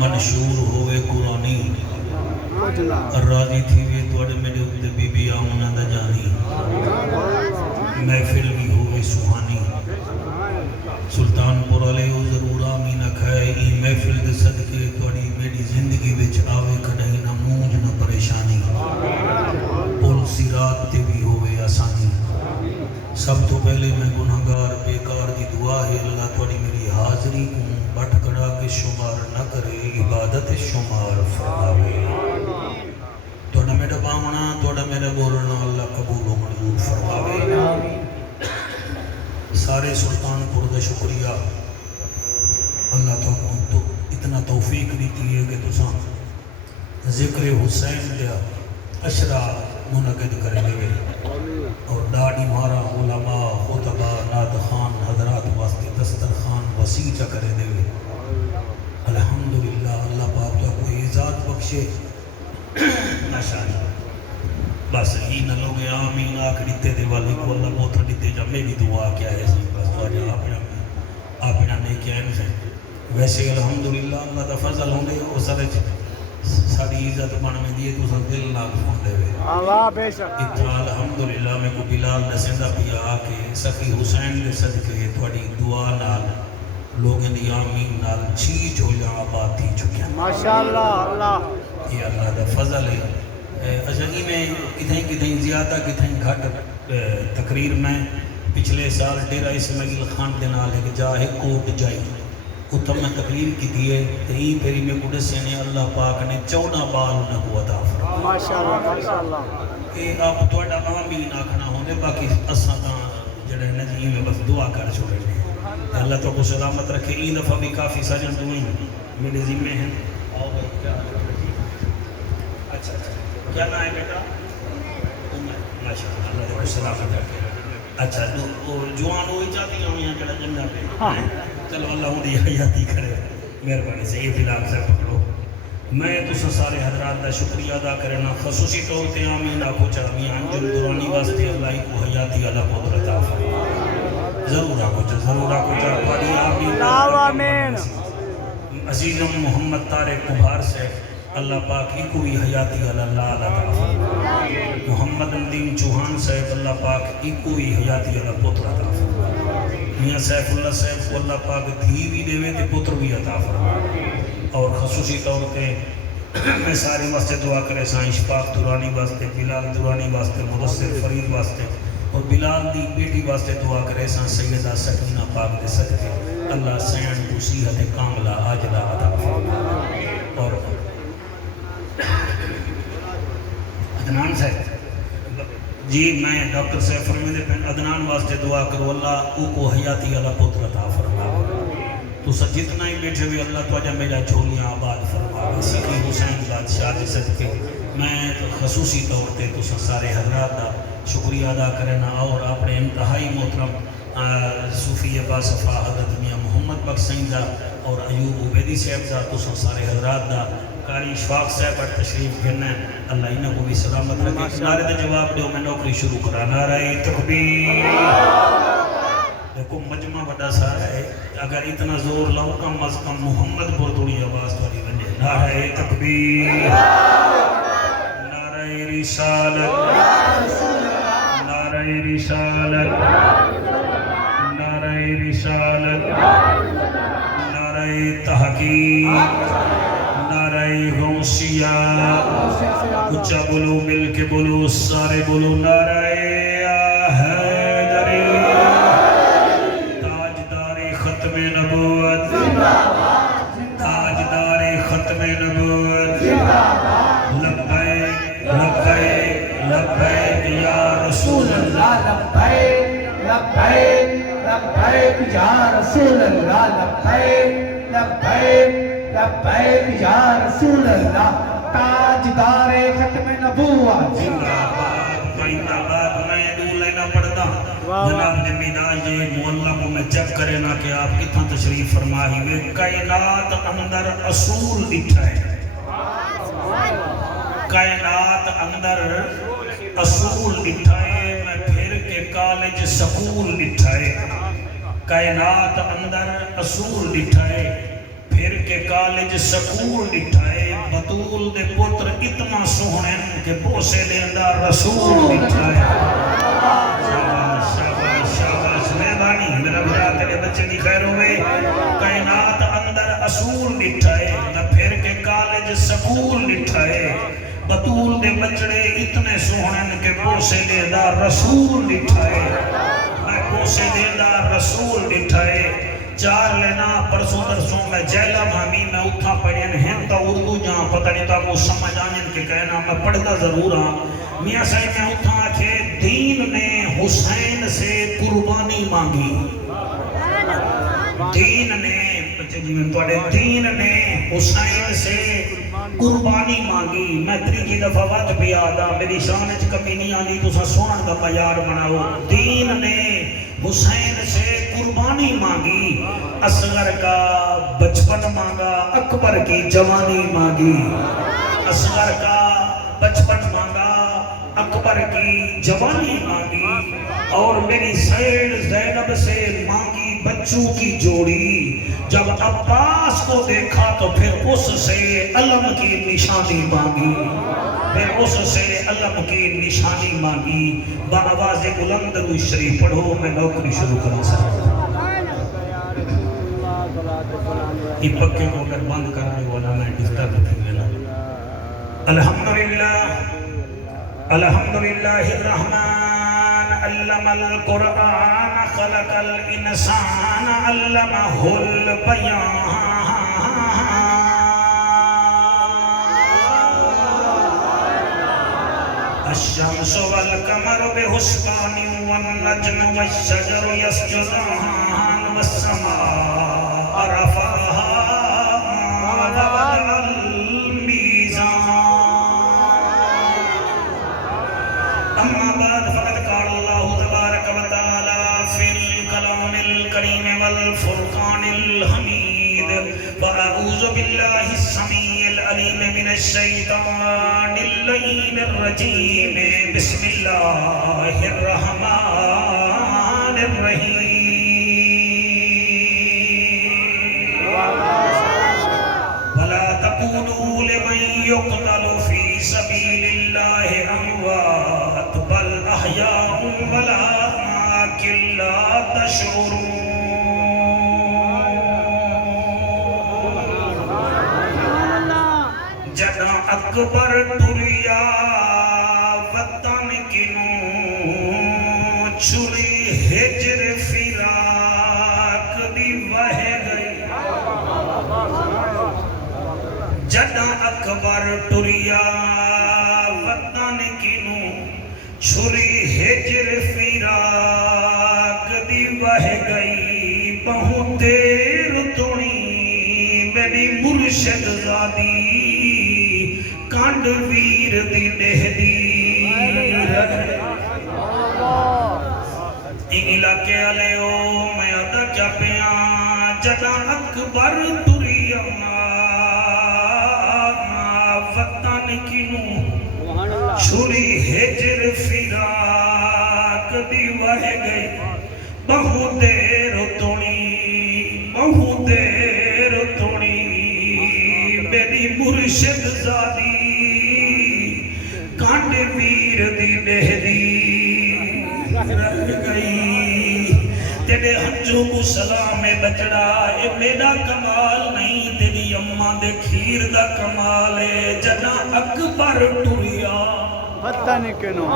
منشور ہوئے قرآنی راضی تھی وے توڑے میرے اتنے بی بی آمنہ دا جانی محفل بھی ہوئے سبحانی سلطان پور علیہ ضرور آمین کھائے ای محفل دے صدقے توڑی میری زندگی بچ آوے کھڑائی نہ موج نہ پریشانی پل سرات تے بھی ہوئے آسانی سب تو پہلے میں گناہگار بیکار دی دعا ہے اللہ توڑی میری حاضری کو بٹ کڑا کے شمار نہ کرے عبادت شمار فرماوے توڑا میرا بامنا توڑا میرا بولنا اللہ قبول و منظور فرماوے سارے سلطان پور دا شکریہ اللہ تو اتنا توفیق دیتی ہے کہ تساں ذکر حسین دیا اشرا منعقد کرے گے اور ڈاڑی مارا علماء خطبہ ناد خان حضرات واسطے دسترخوان وسیع کرے دے الحمدللہ اللہ پاک تو کوئی اعزاز بخشے ماشاءاللہ بس ہی نہ لوگ آمین آکھ دیتے دے والے کو اللہ بہتر دیتے جا میری دعا کیا ہے بس تو آجا اپنا نیکی آئین سے ویسے الحمدللہ اللہ دا فضل ہوندے اور سرچ ساری عزت بن میں دیئے تو سب دل ناک فون دے وے اتنا الحمدللہ میں کو بلال نسندہ پیا آکے سخی حسین دے صدقے توڑی دعا نال لوگیں دی آمین نال چیج ہو جا آباد تھی چکے ماشاءاللہ اللہ یہ اللہ دا فضل ہے اجنی میں کتھیں زیادہ کتھیں گھٹ تقریر میں پچھلے سال ڈیرہ اسماعیل خان دے نال ایک جاہے کوٹ جائی اتم میں تقریر کی دیئے تہین پھری میں قدس نے اللہ پاک نے 14 بال انہیں کو عطا فرمایا ماشاءاللہ کہ آپ توڑا آمین آکھنا ہوندے باقی اساں تاں جڑے نجی میں بس دعا کر چھوڑے ہیں اللہ تو کو سلامت رکھے این دفعہ بھی کافی سجن دعائیں میرے ذمہ ہیں اچھا کیا نام ہے بیٹا ماشاءاللہ اللہ تو کو سلامت رکھے اچھا جوان ہوئی جاتی ہوئی ہیں جڑا جنہ پہ چلو اللہ ہوں دی حیاتی کرے مہربانی سے یہ فلال سے پکڑو میں تو سارے حضرات دا شکریہ ادا کرنا خصوصی طور تے آمین آکھو چاہمی انجل دورانی واسطے اللہ کو حیاتی اللہ قدرت آفر ضرور آکھو پڑھی آمین عزیزم محمد طارق کبھار سے اللہ پاک ہی کوئی حیاتی اللہ عطا محمد ندیم چوہان صاحب اللہ پاک ہی کوئی حیاتی اللہ پتر عطا میاں سیف اللہ صاحب کو اللہ پاک دھی بھی دے تے پتر بھی عطا فرمائے اور خصوصی طور پہ میں سارے واسطے دعا کرے ساں اشفاق دورانی واسطے بلال دورانی واسطے مدثر فرید واسطے اور بلال دی بیٹی واسطے دعا کرے ساں سیدہ سکینہ پاک دے صدقے اللہ سین کو صحت کاملہ عاجلہ عطا فرمائے اور عدنان صاحب جی میں ڈاکٹر صاحب فرمیدے پہن عدنان واسطے دعا کرو اللہ کو حیاتی اللہ پتر عطا فرمائے تو سا جتنا ہی بیٹھے ہوئے اللہ تو آجا میرا جھولیاں آباد فرمائے سکی حسین بادشاہ دے صدقے میں خصوصی طور پہ تو سارے حضرات دا شکریہ ادا کرنا اور اپنے انتہائی محترم صوفی باصفا حضرت میاں محمد بخش سنگھ دا اور ایوب عبیدی صاحب دا تو سارے حضرات دا قاری اشفاق صاحب پر تشریف گھرنا ہے اللہ انہوں کو بھی سلامت رکھے نعرے دے جواب دیو میں نوکری شروع کرا نعرہ تکبیر دیکھو مجمع بڑا سارا ہے اگر اتنا زور لاؤ کم از کم محمد بردوڑی آواز والی بنے نعرہ تکبیر نعرہ رسالت نعرہ رسالت نعرہ رسالت نعرہ تحقیق نعرہ غوثیہ اچھا بولو مل کے بولو سارے بولو نعرہ حیدری تاجدار ختم نبوت تاجدار ختم نبوت لبیک لبیک لبیک یا رسول اللہ لبیک لبیک لبیک یا رسول اللہ لبیک لبیک لبیک یا رسول اللہ تاجدار ختم نبوت زندہ باد میں دو لینا پڑھتا جناب جمیدہ یہ مولا کو میں چیک کرے نا کہ آپ کتنا تشریف فرمائی ہوئے کائنات اندر اصول اٹھائے کائنات اندر اصول اٹھائے میں پھر کے کالج سکول اٹھائے کائنات اندر اصول اٹھائے پھر کے کالج سکول ڈٹھائے بطول دے پتر اتنا سوہنن کہ بوسے لیندہ رسول ڈٹھائے شاباش شاباش شاباش مہربانی میرا بھرا تیرے بچے کی خیر ہوئے کائنات اندر اصول ڈٹھائے نہ پھر کے کالج سکول ڈٹھائے بطول دے بچڑے اتنے سوہنن کہ بوسے لیندہ رسول ڈٹھائے میں بوسے لیندہ رسول ڈٹھائے چار لینا پرسوں درسوں میں جیلہ مامی میں اتھا پڑھیں ہیں تا اردو جہاں پتہ نہیں تا وہ سمجھ آنین کے کہنا میں پڑھتا ضرور ہاں میاں صاحب میں اتھا آکھے دین نے حسین سے قربانی مانگی دین نے بچے جی میں توڑے دین نے حسین سے قربانی مانگی میں تریجی دفعہ وقت بھی آدھا میری شانچ کمی نہیں آنی تو سا سوان کا معیار بناؤ دین نے حسین سے قربانی مانگی اصغر کا بچپن مانگا اکبر کی جوانی مانگی اصغر کا بچپن مانگا اکبر کی جوانی مانگی اور میری سیڑ زینب سے مانگی بچوں کی جوڑی جب عباس کو دیکھا تو پھر اس سے علم کی نشانی مانگی پھر اس سے علم کی نشانی مانگی بآواز بلند روی شریف پڑھو میں نوکری شروع کرنا سکتا یہ پکے کو اگر بند کرنے والا میں ڈسٹرب تھی لینا الحمدللہ الحمدللہ الرحمن علم القرآن خلق الانسان علمہ البیان الشمس والقمر بحسبان والنجم والشجر يسجدان والسماء رفعها ووضع الميزان أما بعد فقد قال الله تبارك وتعالى في الكلام الكريم والفرقان الحميد وأعوذ بالله السميع العليم من الشيطان اللعين الرجيم بسم الله الرحمن الرحيم ولا تقولوا لمن يقتل في سبيل الله أموات بل أحياء ولكن لا تشعرون جدا اکبر ٹریا وطن کنوں چھری ہجر فراق دی وہ گئی جدا اکبر ٹریا وطن کنوں چھری ہجر فراق دی وہ گئی بہت دیر تونی میری مرشد زادی کانڈ ویر دی نہدی علاقے علیو میں ادا کیا پیاں جدا اکبر تریا وطن کنوں چھری ہجر فراق دی وہ گئی بہت دیر تونی میری مرشد زادی کانڈ ویر دی نہدی رہ گئی تیرے ہنجوں کو سلام بچڑا اے میرا کمال نہیں تیری اماں دے کھیر دا کمال ہے جنا اکبر ٹریا پتہ نہیں کنوں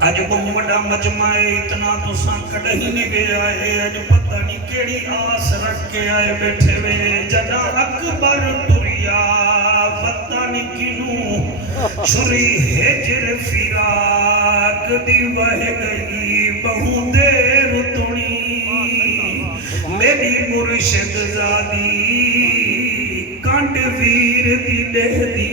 آج کو مڈا مجمع اتنا تو سانکڑ ہی نہیں گیا ہے آج پتہ نہیں کیڑی آس رکھ کے آئے بیٹھے وے جنا اکبر ٹریا پتہ نہیں کنوں چھری ہجر فراق دی وہ گئی بہت دیر تونی میری مرشد زادی کانڈ ویر دی نہدی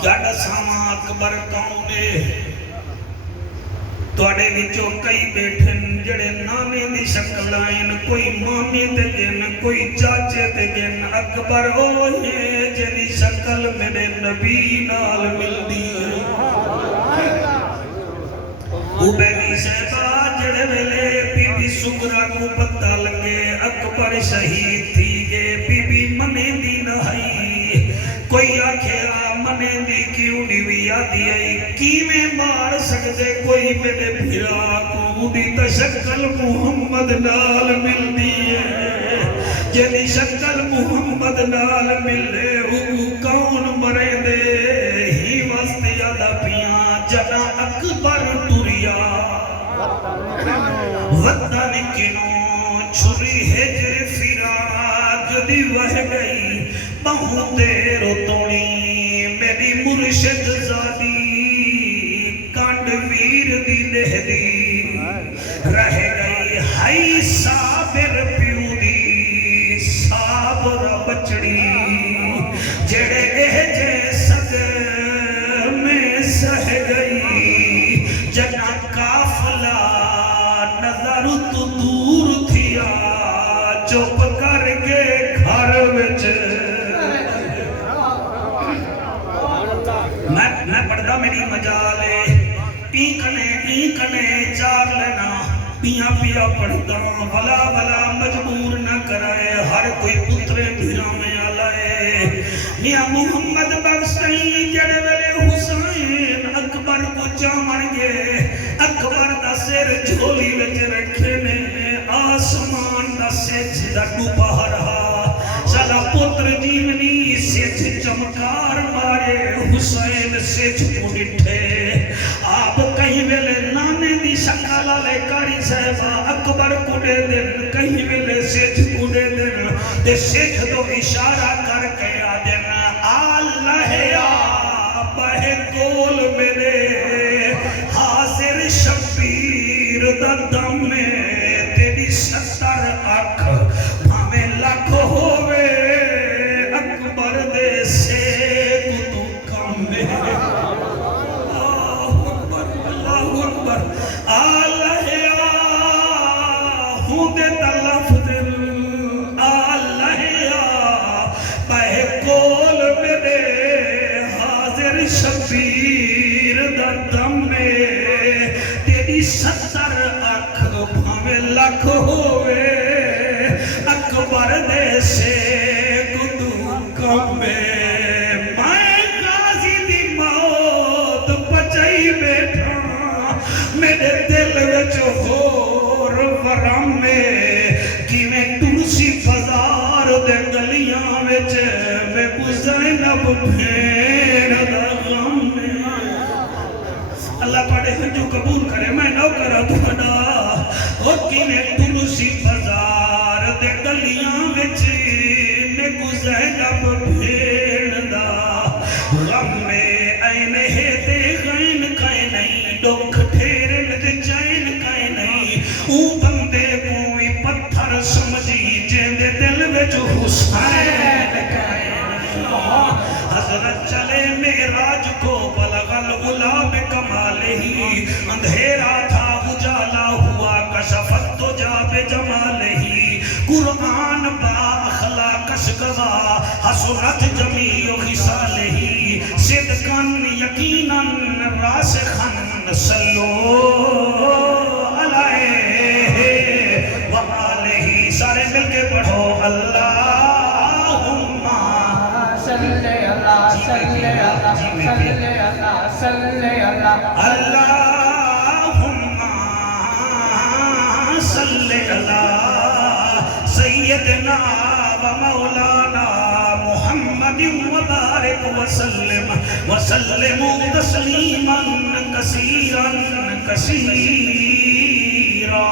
کیا دساواں اکبر کون ہے توڑے وچوں کئی بیٹھن جڑے نانے دی شکل آئین کوئی مامی تے گن کوئی چاچے تے گن اکبر ہوئے جنی شکل میرے نبی نال مل دی بیگی صاحبہ جڑے ویلے بی بی سگرا کو پتہ لگے اکبر شہید تھی گے بی بی منے دی نہائی کوئی آکھیا منے دی کیوں نہیں بھی یادی آئی کی میں مار سکتے کوئی میرے بھیرا کو دی تشکل محمد نال مل دیئے جنی شکل محمد نال ملے وہ کون مرے دے ہی وست یادہ پیاں جنا اکبر ٹوریا وطن کنوں چھری ہجر فراق دی وہ گئی بہت دیرو توڑی میری مرشد زادی کانڈ ویر دی دہ دی رہ گئی ہائی صابر پیو دی صابر بچڑی جڑے اہجے صدر میں سہ گئی جنا کافلہ نظر تو دور تھیا چپ کر کے گھر وچ میں پڑھدا میری مجالے کنے چار لینا پیاں پیا پڑھدا بھلا بھلا مجبور نہ کرائے ہر کوئی پترے بھیرا میں آلائے میاں محمد بخشائی جڑے ویلے حسین اکبر کو چامن گے اکبر دا سر جھولی وچ رکھے نے آسمان دا سچ دا ڈوبا رہا سلا پتر جیونی سچ چمکار مارے حسین سچ کو ڈٹھے آپ کہیں ویلے نانے دی شکالہ لے کاری صاحبہ اکبر کو دے دن کہیں ویلے سچ کو دے دن دے سچ تو اشارہ کر کے آدن اللہ یا بہ کول میرے حاضر شبیر دا دم میں تیری 70 اکھ بھامے لکھ ہوئے اکبر دے سے تو کم میں اللہ اکبر اللہ یا ہوں دے تلف دل اللہ یا بہ کول میرے حاضر شبیر دا دم میں تیری 70 اکھ بھامے لکھ ہوئے اکبر دے سے گدو کم میں غازی دی موت بچائی بیٹھا میرے دل وچ ہور ورم میں کی میں تلسی بازار دے گلیاں وچ میں زینب بھین دا غم میں اللہ پڑھے جو قبول کرے میں نو کرا دھنا اور کی میں تلسی بازار دے گلیاں وچ میں زینب بھین دا غم میں این ہے تے غین کائے نہیں ڈوکھ ٹھیرن تے چین کائے نہیں اون بندے کوئی پتھر سمجھی جین دے دل وچ حسین کائے حضرت چلے معراج کو بلغ العلا بکمالہی اندھیرا تھا اجالا ہوا کشفت دجا بجمالہی قرآن با اخلاق گواہ حسرت جمیع خصالہی صدقاً یقیناً راسخاً صلو علیہ وآلہ سارے مل کے پڑھو اللہم صلی اللہ صلی اللہ صلی اللہ صلی اللہ اللہم صلی اللہ سیدنا و مولانا محمد وبارک وسلم وسلم تسلیما کثیرا کثیرا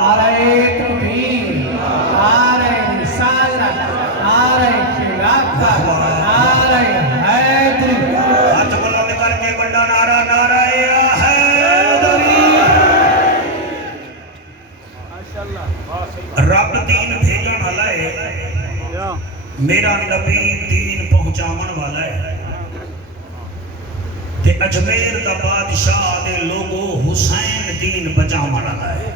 نعرہ تکبیر نعرہ رسالت نعرہ خلافت نعرہ حیدری ہاتھ بلند کر کے بڑا نعرہ نعرہ حیدری رب دین بھیجن والا ہے میرا نبی دین پہنچامن والا ہے تے اجمیر دا بادشاہ دے لوگو حسین دین بچامن والا ہے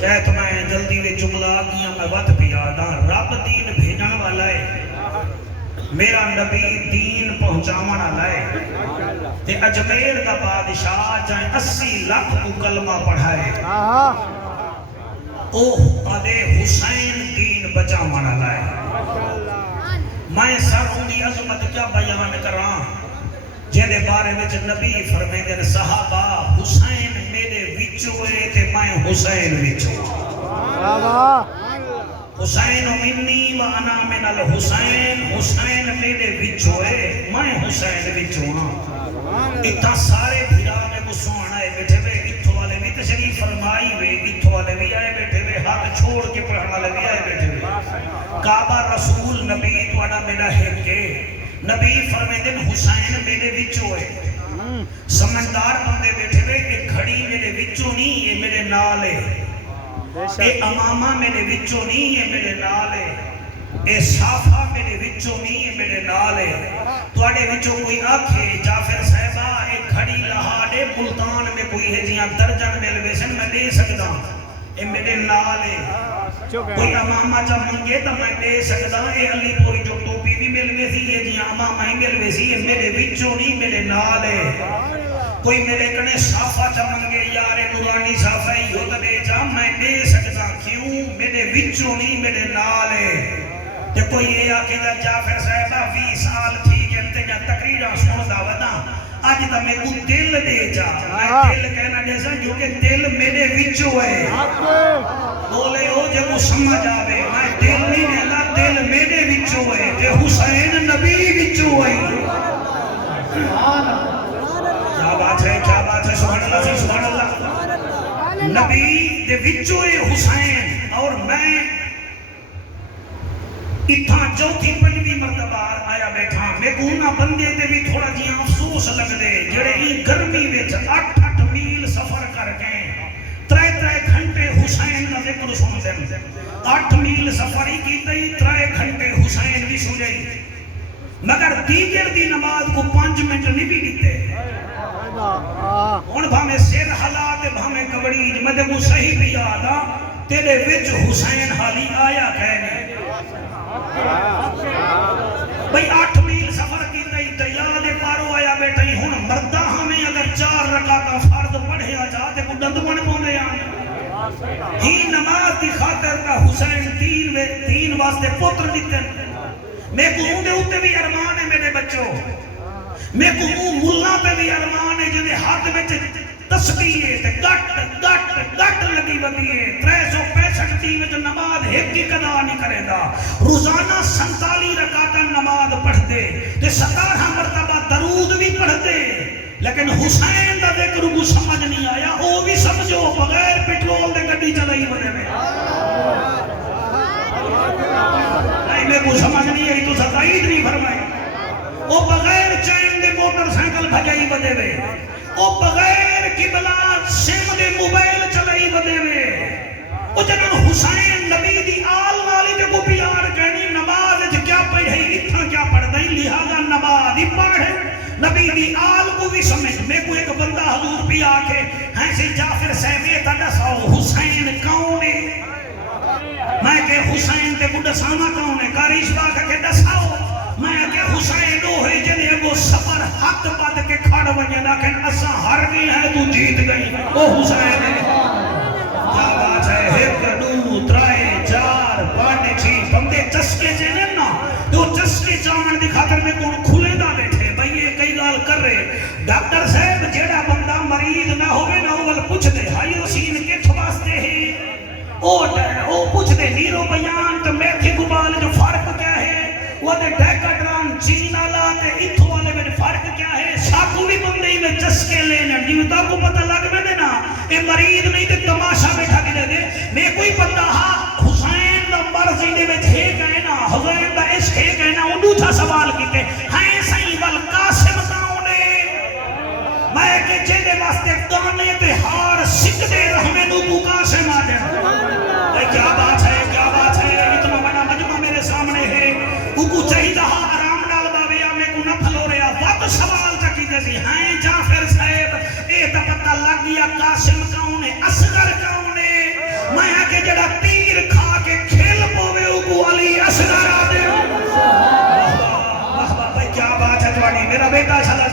شاید میں جلدی میں جملہ کیا میں وقت پہ یاد رب دین بھیجن والا ہے میرا نبی دین پہنچاونا لائے تے اجمیر دا بادشاہ جائیں 80 لاکھ کو کلمہ پڑھائے اوہ آدھے حسین دین بچاونا لائے میں سر دی عظمت کیا بیان کران جیدے بارے میں نبی فرمائے دے صحابہ حسین میرے وچوئے تے میں حسین وچوئے حسین منی و انا من الحسین حسین میرے وچوئے میں حسین وچوئے اتنا سارے بھیرا میں مسوان آئے بیٹھے ہوئے اتھو والے بھی تشریف فرمائی ہوئے اتھو والے بھی آئے بیٹھے ہوئے ہاتھ چھوڑ کے پڑھنے والے بھی آئے بیٹھے ہوئے کعبہ رسول نبی تو انا میرا ہے کہ نبی فرمائے دن حسین میرے وچوں ہے سمندار بندے بیٹھے ہوئے ایک گھڑی میرے وچوں نہیں یہ میرے نال ہے اے امامہ میرے وچوں نہیں یہ میرے نال ہے اے صافہ میرے وچوں نہیں یہ میرے نال ہے تو آڑے وچوں کوئی آکھے جعفر صاحبہ ایک گھڑی لہاڑے ملتان میں کوئی ہے جیاں درجن میلویشن میں دے سکتا اے میرے نال ہے کوئی امامہ جا منگے تو میں دے سکتا اے علی پوری جو ٹوپی بھی ملویسی ہے جیاں امامہ ہی ملویسی ہے میرے وچوں نہیں میرے نال ہے کوئی میرے کنے صافہ چا منگے یار نورانی صافہ ہی ہو دے جا میں دے سکتا کیوں میرے وچوں نہیں میرے نال ہے تے کوئی یہ آکے دا جعفر صاحبہ 20 سال تھی کہ انتے جا تقریرہ سن دعوتا آج تا میں کو دل دے جا میں دل کہنا جیسا جو کہ دل میرے وچوں ہے بولے ہو جب وہ سمجھ آوے میں دل نہیں دینا دل میرے وچوں ہے تے حسین نبی وچوں ہے کیا بات ہے سبحان اللہ سی سبحان اللہ نبی دے وچوں حسین اور میں اتھا چوتھی پنجویں مرتبہ آیا بیٹھا میں گونا بندے تے بھی تھوڑا جی افسوس لگ دے جڑے ہی گرمی وچ 8 میل سفر کر کے 3 گھنٹے حسین کا ذکر سن دیں 8 میل سفر ہی کی تی 3 گھنٹے حسین بھی سنجائی مگر دیگر دی نماز کو 5 منٹ نہیں بھی دیتے ان بھامے سیر حالات بھامے کبڑی مدے کو صحیح بھی آدھا تیرے وچ حسین حالی آیا کہنے بھئی 8 میل سفر کی تی یاد پارو آیا بیٹھا ہی ہون مردہ ہمیں اگر 4 رکعتہ فرض پڑھے آ جاتے کو دند من پوندے آنے ہی نماز دی خاطر کا حسین تین واسطے پتر دیتے میں کو ہوں دے ہوتے بھی ارمان ہے میرے بچوں میں کو ہوں ملہ پہ بھی ارمان ہے جنہیں ہاتھ میں تسبیح ہے گٹ لگی بندی ہے 365 دن جو نماز ایک کی قضا نہیں کرے گا روزانہ 47 رکعتاں نماز پڑھتے تے 17 مرتبہ درود بھی پڑھتے لیکن حسین دا ذکر کو سمجھ نہیں آیا وہ بھی سمجھو بغیر پیٹرول دے گڈی چلائی وجہ میں نہیں میں کو سمجھ نہیں آئی تو ستائید نہیں فرمائے وہ بغیر چین دے موٹر سائیکل بھجائی وجہ میں وہ بغیر قبلہ سم دے موبائل چلائی وجہ میں وہ جنہوں حسین نبی دی آل نالی دے کو پیار کہنی نماز جو کیا پڑھے اتنا کیا پڑھ دیں لہذا نماز ہی پڑھے نبی دی آل کو بھی سمجھ میں کو ایک بندہ حضور بھی آکے ایسے جعفر صاحبے تڈا ساؤ حسین کون ہے میں کہ حسین تے بڑا سانا کون ہے کاریش باغ کے دساؤ میں کہ حسین وہ ہے جنہیں وہ سفر حق بد کے کھڑ وجہ لیکن اساں ہر گئی ہے تو جیت گئی وہ حسین ہے کیا بات ہے 1 2 3 4 5 6 بندے چسکے جنے نا تو چسکے جامن دی خاطر میں کون کھلے دا بیٹھے بھئی یہ کئی گال کر رہے ڈاکٹر صاحب جیڑا بندہ مریض نہ ہوئے نہ اول پوچھ دے ہائیوسین کے تھواستے ہیں او پوچھ دے نیرو بیان تو میتھی گبال جو فرق کیا ہے وہ دے ڈیکاڈران چین آلا تے اتھو والے میں فرق کیا ہے ساکو بھی بندے میں چسکے لینے جیوتا کو پتہ لگ میں دینا اے مرید نہیں تے تماشا بیٹھا کے دے میں کوئی بندہ حسین دا مرضی دے میں چھے کہنا حسین دا عشق ہے کہنا انہوں تھا سوال کیتے ہائیں صحیح والقاسم تاؤنے میں کہ جیدے واسطے گانے تے ہار سکھ دے رحمے نو کو قاسم آ جائے کیا بات ہے اتنا بڑا مجمع میرے سامنے ہے کو چاہیدہ آرام ڈال باویا میں کو نہ پھلو رہا وقت سوال چکی جیسی ہیں جعفر صاحب اے تا پتہ لگ گیا قاسم کون ہے اصغر کون ہے میں آکے جڑا تیر کھا کے کھیل پوے کو علی اصغر آدھے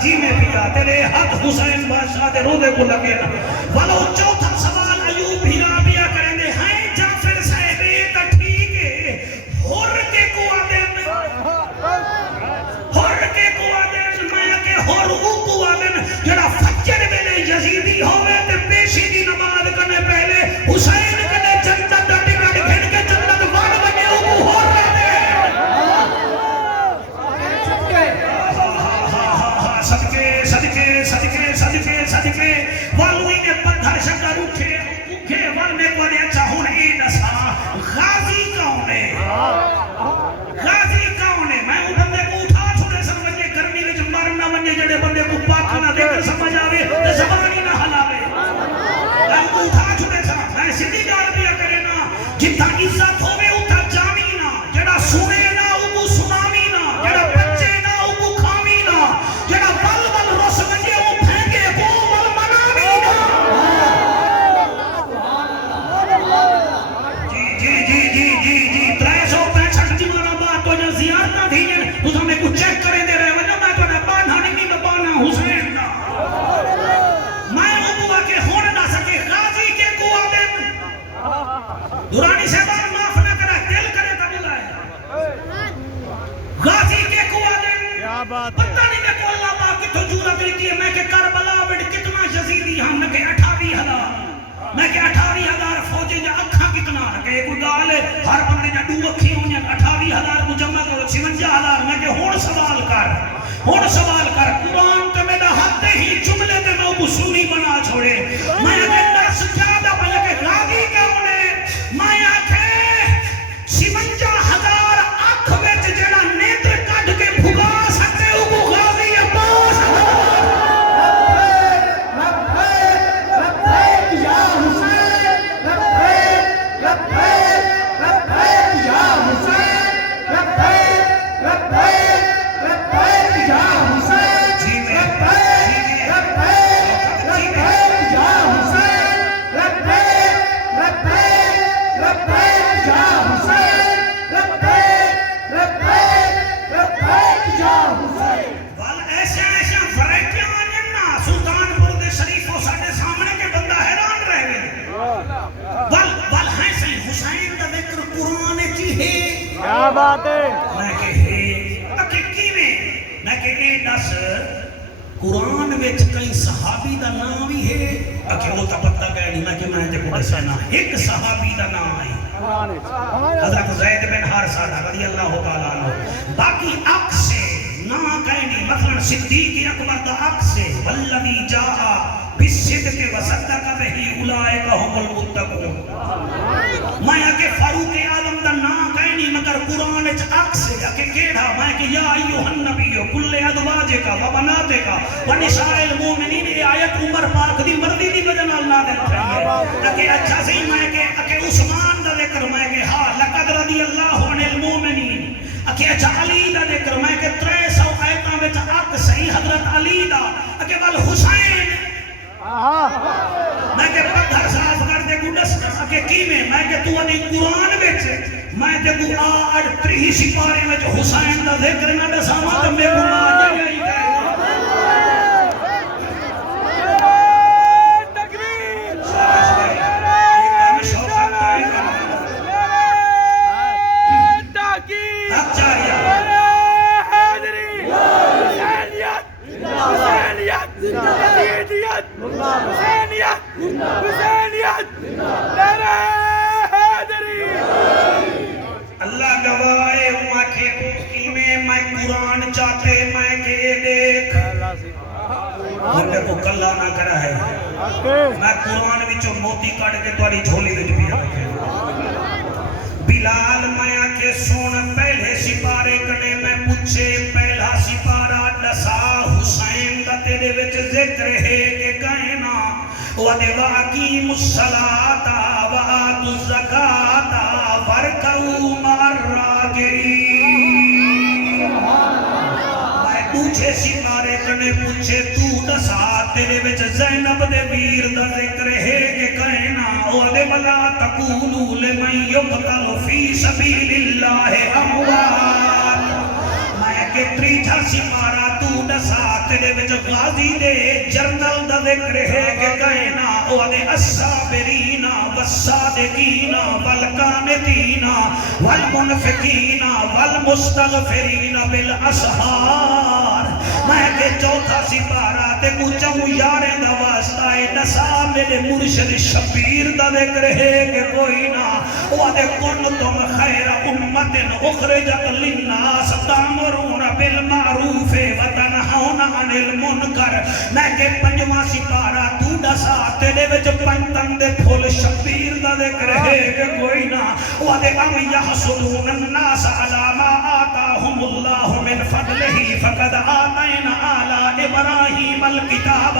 جی میں پیا تیرے ہاتھ حسین بادشاہ دے روزے کو لگے نا والو چوتھا سوال ایوب ہی رابعہ کریں دے ہیں جعفر صاحب تا ٹھیک ہے ہور کے کو آدم میں کہ ہور او کو آدم جڑا فجر ویلے یزیدی ہوئے تے پیشی دی نماز کرنے پہلے حسین کنے جنت دا ٹکٹ گھن کے جنت وڑ بنے او کو ہور رہے صدقے والوی نے پتھر شکر اٹھے والنے کو دے اچھا ہون اے دسا غازی کون ہے میں وہ بندے کو اٹھا چھوڑے سن وجے گرمی وچ مرنا وجے جڑے بندے کو پاک نہ دے کر سمجھ آوے تے زبانی نہ ہلاوے میں کو اٹھا چھوڑے سن میں سیدھی گل پیا کرے نا جتھا عزت ہوے اوتھا جامی نا جڑا سنے نا او کو سناوی نا جڑا بچے نا او کو کھاوی نا جڑا ول ول رس وجے او پھینکے کو ول مناوی نا جی 365 دیوانہ بات تو جو زیارتاں تھیں تو ہمیں کو چیک کریں دے رہے وجہ میں تو نے بانا نہیں میں بانا حسین دا میں او کے ہون نہ سکے غازی کے کو آدم دورانی سے بار معاف نہ کرے دل کرے تا بلائے غازی کے کو آدم پتہ نہیں میں کو اللہ پاک کتھوں جرأت دیتی ہے میں کہ کربلا وچ کتنا یزیدی ہم نے کہ 28,000 میں کہ 28,000 فوجی جا اکھاں کتنا کہ کوئی گال ہے ہر بندے جا 2 اکھی ہونیاں 28,000 کو جمع کرو 56,000 میں کہ ہون سوال کر قرآن تے میرا حد ہی جملے تے میں کو سنی بنا چھوڑے میں کہ درس کیا دا پہلے کہ غازی کون ہے میں کہ 56,000 اکھ وچ جڑا نیتر کڈ کے بھگا سکتے او کو غازی عباس کیا بات ہے میں کہ اے دس قرآن وچ کئی صحابی دا نام بھی ہے اکھے وہ تا پتہ پہ نہیں میں کہ میں تے کو دسنا ایک صحابی دا نام ہے حضرت زید بن حارثہ رضی اللہ تعالیٰ عنہ باقی اک سے نہ کہنی مثلا صدیق اکبر دا اک سے والذی جاء بالصدق وصدق به اولئک هم المتقون میں کہ فاروق اعظم دا نام کہنی مگر قرآن وچ اک سے کہ کیڑا میں کہ یا ایھا النبی کل ازواجک و بناتک و نساء المؤمنین یہ آیت عمر پاک دی مرضی دی وجہ نال نازل ہوئی ہے کہ اچھا صحیح میں کہ عثمان دا ذکر میں کہ ہاں لقد رضی اللہ عن المؤمنین کہ اچھا علی دا ذکر میں کہ 300 آیتاں وچ اک صحیح حضرت علی دا کہ بل حسین میں کہ پتھر صاف کر دے کو دس کہ کیویں میں کہ تو نے قرآن وچ میں تے کو 38 سپارے وچ حسین دا ذکر نہ دساواں تے میں کو نہ جائے تکبیر اللہ گواہے ہوا کہ میں قرآن چاہتے میں کہ دیکھ مجھے کو کلا نہ کرا ہے میں قرآن وچوں موتی کٹ کے تاری جھولی وچ پیا بلال میں کہ سن پہلے سپارے کنے میں پوچھے پہلا سپارہ دسا حسین دا تیرے وچ ذکر ہے کہ کہنا وَأَقِيمُوا الصَّلَاةَ وَآتُوا الزَّكَاةَ وَارْكَعُوا مَعَ الرَّاكِعِينَ میں پوچھے سپارے کنے پوچھے تو دسا تیرے وچ زینب دے ویر دا ذکر ہے کہ کہنا وَلَا تَقُولُوا لِمَن يُقْتَلُ فِي سَبِيلِ اللَّهِ أَمْوَاتٌ میں کہ تریجا سپارہ تو دسا تیرے وچ غازی دے جرنل دا ذکر ہے کہ کہنا او دے الصابرین والصادقین والقانتین والمنفقین والمستغفرین بالاسحار. میں کہ چوتھا سپارہ تے کچھوں یارے دا واسطہ ہے نسا میرے مرشد شبیر دا ذکر ہے کہ کوئی نہ او دے کنتم خیر امت اخرجت للناس تامرون بالمعروف وتنہون عن المنکر. میں کہ پنجواں سپارہ تو دسا تیرے وچ پنتن دے پھول شبیر دا ذکر ہے کہ کوئی نہ او دے ام یحسدون الناس علی ما آتاہم اللہ من فضلہ فقد آتینا آل ابراہیم الکتاب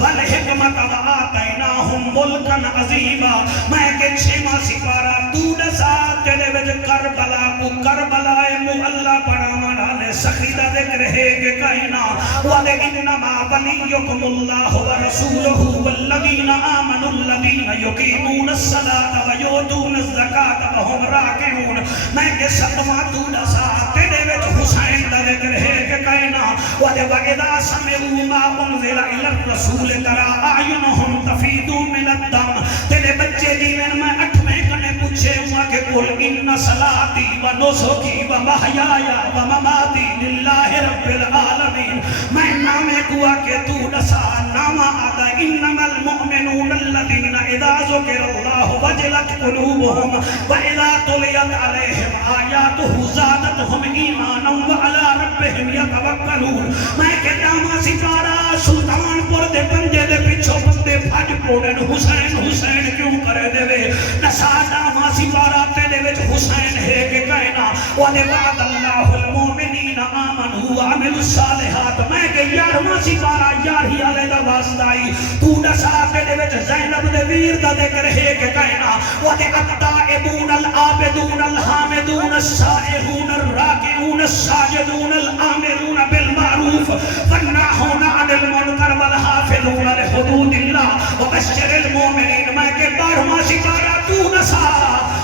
والحکمت وآتیناہم ملکا عظیما. میں کہ چھواں سپارہ تو دسا تیرے وچ کربلا کو کربلا معلی پڑھاون والے سخی دا ذکر ہے کہ کہنا وَلَ إِنَّمَا وَلِيُّكُمُ اللَّهُ وَرَسُولُهُ وَالَّذِينَ آمَنُوا الَّذِينَ يُقِيمُونَ الصَّلَاةَ وَيُؤْتُونَ الزَّكَاةَ وَهُمْ رَاكِعُونَ. میں کہ ساتواں تو دسا تیرے وچ حسین دا ذکر ہے کہ کہنا وَإِذَا سَمِعُوا مَا أُنزِلَ إِلَى الرَّسُولِ تَرَىٰ أَعْيُنُهُمْ تَفِيضُ مِنَ الدَّمْعِ. تیرے بچے جیون میں 8ویں کنے پوچھے ہوا کہ قُلْ إِنَّ صَلَاتِي وَنُسُكِي وَمَحْيَايَ وَمَمَاتِي لِلَّهِ رَبِّ الْعَالَمِينَ. میں نامے کوا کہ تو دسا نامہ آدھا إِنَّمَا الْمُؤْمِنُونَ الَّذِينَ إِذَا ذُكِرَ اللَّهُ وَجِلَتْ قُلُوبُهُمْ وَإِذَا تُلِيَتْ عَلَيْهِمْ آيَاتُهُ زَادَتْهُمْ إِيمَانًا وَعَلَىٰ رَبِّهِمْ يَتَوَكَّلُونَ. میں کہ نامہ سپارہ سلطان پور دے پنجے دے پچھو بندے بھج پوڑن حسین حسین کیوں کرے دے وے نسا نامہ سپارہ تیرے وچ حسین ہے کہ کہنا وَلِ وَعَدَ اللَّهُ الْمُؤْمِنِينَ آمَنُوا وَعَمِلُوا الصَّالِحَاتِ. میں کہ یارواں سپارہ یارہی علیہ دا واسطائی تو دسا تیرے وچ زینب دے ویر دا ذکر ہے کہ کہنا وَلِ التَّائِبُونَ الْعَابِدُونَ الْحَامِدُونَ السَّائِحُونَ الرَّاكِعُونَ السَّاجِدُونَ الْآمِرُونَ بِالْمَعْرُوفِ وَالنَّاهُونَ عَنِ الْمُنكَرِ وَالْحَافِظُونَ لِحُدُودِ اللَّهِ وَبَشِّرِ الْمُؤْمِنِينَ. میں کہ 12واں سپارہ تو دسا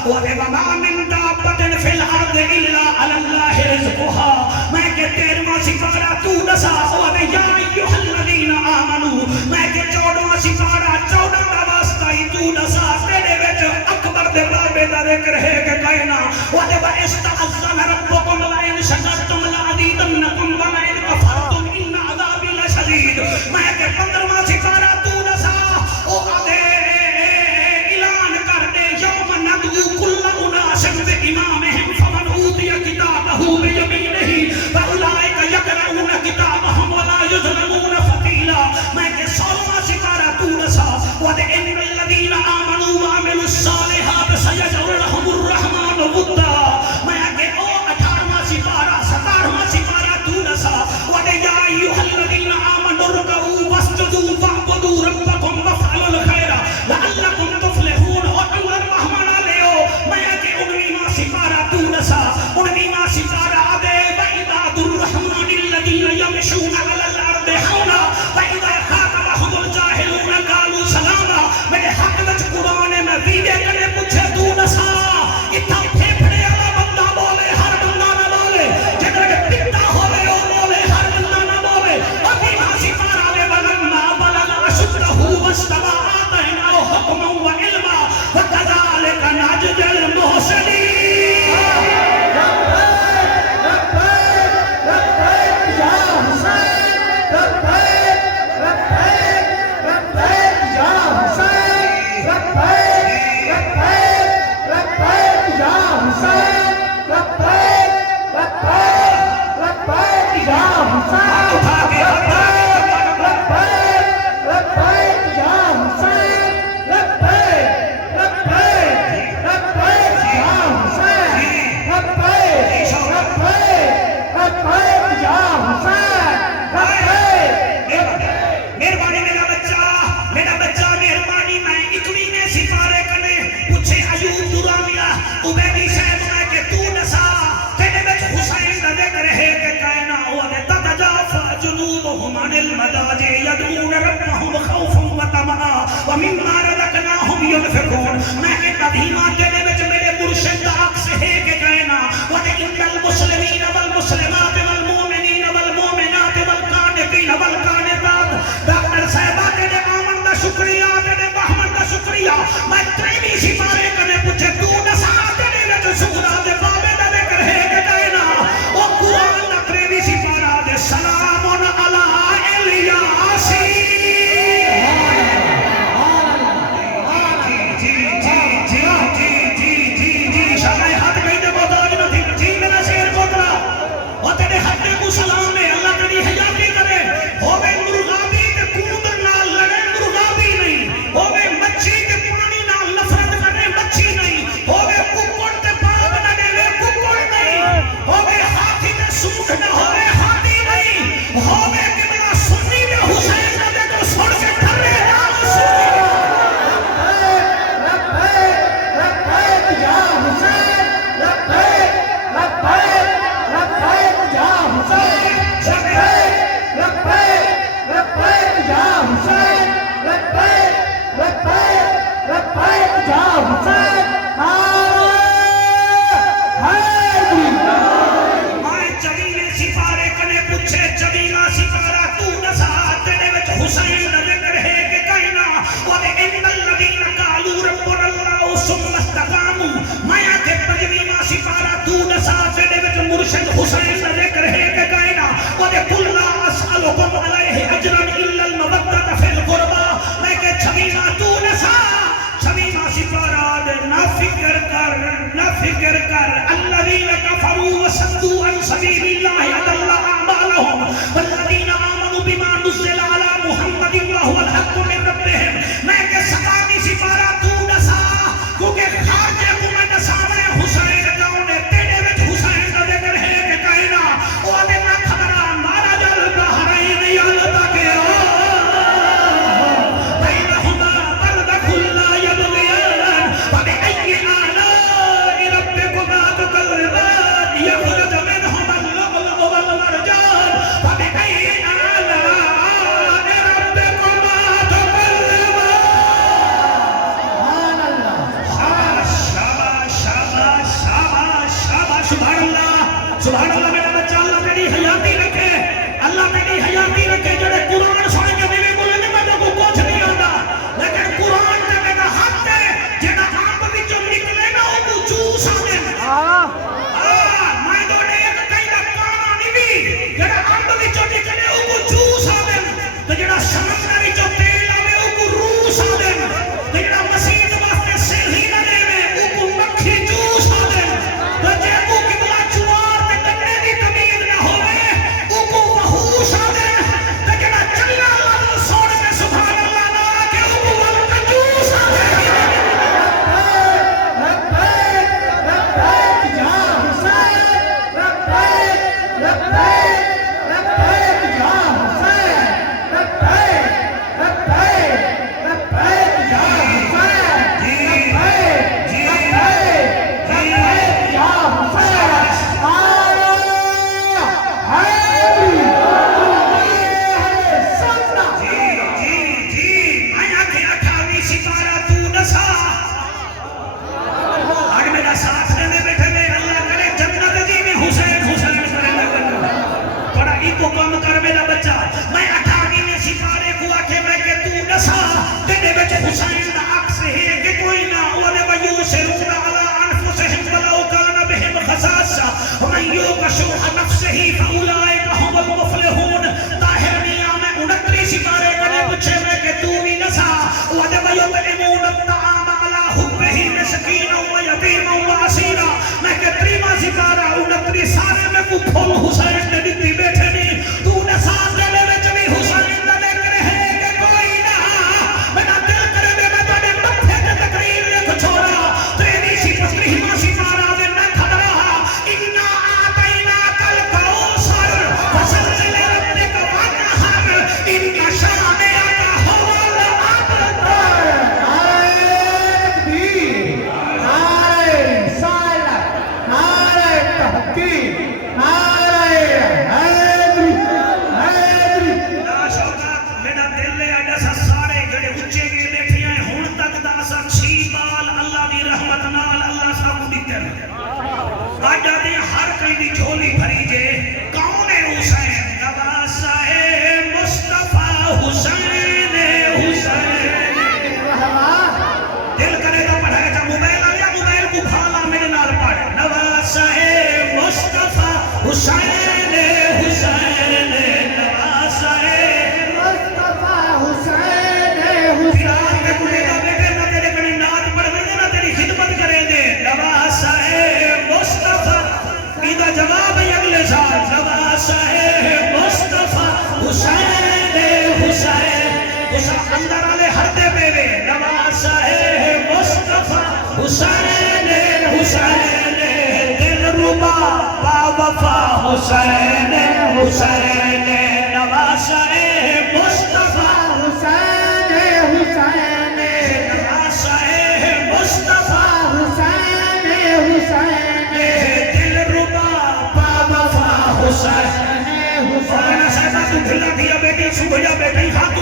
وَمَا مِن دَابَّةٍ فِي الْأَرْضِ إِلَّا عَلَى اللَّهِ رِزْقُهَا. میں کہ 13واں سپارہ تو دسا وَيَا أَيُّهَا الَّذِينَ آمَنُوا. میں کہ 14واں سپارہ 14 دا واسطائی تو دسا تیرے وچ اکبر دے بابے دا ذکر ہے کہ کہنا وَإِذْتَأَذَّنَ رَبُّكُمْ لَئِنْ شَكَرْتُمْ لَأَزِيدَنَّكُمْ وَلَئِنْ كَفَرْتُمْ إِنَّ عَذَابِي لَشَدِيدٌ. میں کہ 15واں سپارہ تو دسا او آدھے اعلان کر دے یوم ندعو کل اناس بإمامہم فمن اوتی کتابہ بیمینہ فاولئک یقرؤون کتابہم ولا یظلمون فتیلا. میں کہ 16واں سپارہ تو دسا وَإِنَّ الَّذِينَ آمَنُوا وَعَمِلُوا الصَّالِحَاتِ سَيَجْعَلُ لَهُمُ الرَّحْمَنُ وُدًّا. میں کہ 18واں سپارہ 17واں سپارہ تو دسا وَيَا أَيُّهَا الَّذِينَ آمَنُوا ارْكَعُوا وَاسْجُدُوا وَاعْبُدُوا رَبَّكُمْ وَافْعَلُوا الْخَيْرَ لَعَلَّكُمْ تُفْلِحُونَ. اور اللہ رحمانہ لےو. میں کہ 19واں سپارہ تو دسا 19واں سپارہ آدھے وَعِبَادُ الرَّحْمَنِ الَّذِينَ يَمْشُونَ عَلَى الْأَرْضِ حَوْنًا وَإِذَا خَاطَبَهُمُ الْجَاهِلُونَ قَالُوا سَلَامًا. میرے حق وچ قرآن میں ویڈے کنے پوچھے تو دسا اتھا پھیپھڑے والا بندہ بولے ہر بندہ نہ بولے جدر پتا ہوئے او بولے ہر بندہ نہ بولے. ابھی ماسی پارا لے بلنا بلنا اشدہو واستوى آتیناہو حکما و علما وکذالک نجزی المحسنین. وَمِمَّا رَزَقْنَاهُمْ يُنْفِقُونَ. میں کہ تبھیمہ تیرے وچ میرے مرشد دا عکس ہے کہ کہنا وَإِنَّ الْمُسْلِمِينَ وَالْمُسْلِمَاتِ وَالْمُؤْمِنِينَ وَالْمُؤْمِنَاتِ وَالْقَانِتِينَ جا حسین لبیک لبیک لبیک جا حسین میں جمیلے سپارے کنے پوچھے جمیلہ سپارہ تو نسا تیرے وچ حسین دا ذکر ہے کہ کہنا وَإِنَّ الَّذِينَ قَالُوا رَبُّنَا اللَّهُ ثُمَّ اسْتَقَامُوا میں کہ پنجویں سپارہ تو نسا تیرے وچ مرشد حسین دا ذکر ہے کہ کہنا وَقُلْ لَا أَسْأَلُكُمْ عَلَيْهِ أَجْرًا إِلَّا الْمَوَدَّةَ فِي الْقُرْبَى میں کہ چھویں تو نسا چھویں سپارہ نہ فکر کر الذين كفروا وصدوا عن سبيل الله أضل أعمالهم والذين آمنوا بما نزل على محمد وهو الحق من ربهم میں کہ سبامی سپارہ تو نسا کیونکہ خارجے کو میں نسامنے حسین گاؤں نے تیرے وچ حسین کا ذکر ہے کہ کہنا وہ دینا خبرہ مارا جل بحرین یالتا کے بینہما بردخ لا یبغیان فبأي آلاء ربكما تكذبان يخرج منهما اللؤلؤ والمرجان فبأي آلاء ربكما تكذبان سبحان اللہ میرا بچہ اللہ تیری حیاتی رکھے اللہ تیری حیاتی رکھے جڑے قرآن سن کے میرے کو نہیں میں کو کچھ نہیں ہوتا لیکن قرآن تے میرا حق ہے جڑا آپ وچوں نکلے نا او کو چوس آدے میں دوڑے ایک کہندا کہانی بھی جڑا آپ وچوں نکلے او کو چوس آدے تے جڑا سمندر وچوں تیل آوے او کو روس آدے تے جڑا مسیح واسطے سہی نہ دے او کو مکھی چوس آدے تے جے کو قبلہ چوار تے کنے دی تمیز نہ ہوے او کو وحوش آدے تے جڑا چنگا لفظ سن کے سبحان اللہ نا کہ او کو ول کنجوس آدے حسین حسین نواسہ مصطفیٰ حسین حسین نواسہ مصطفیٰ حسین حسین دل ربا بابا حسین حسین صاحب تو کھلا دیا بیٹی صبح بیٹی ہاتھ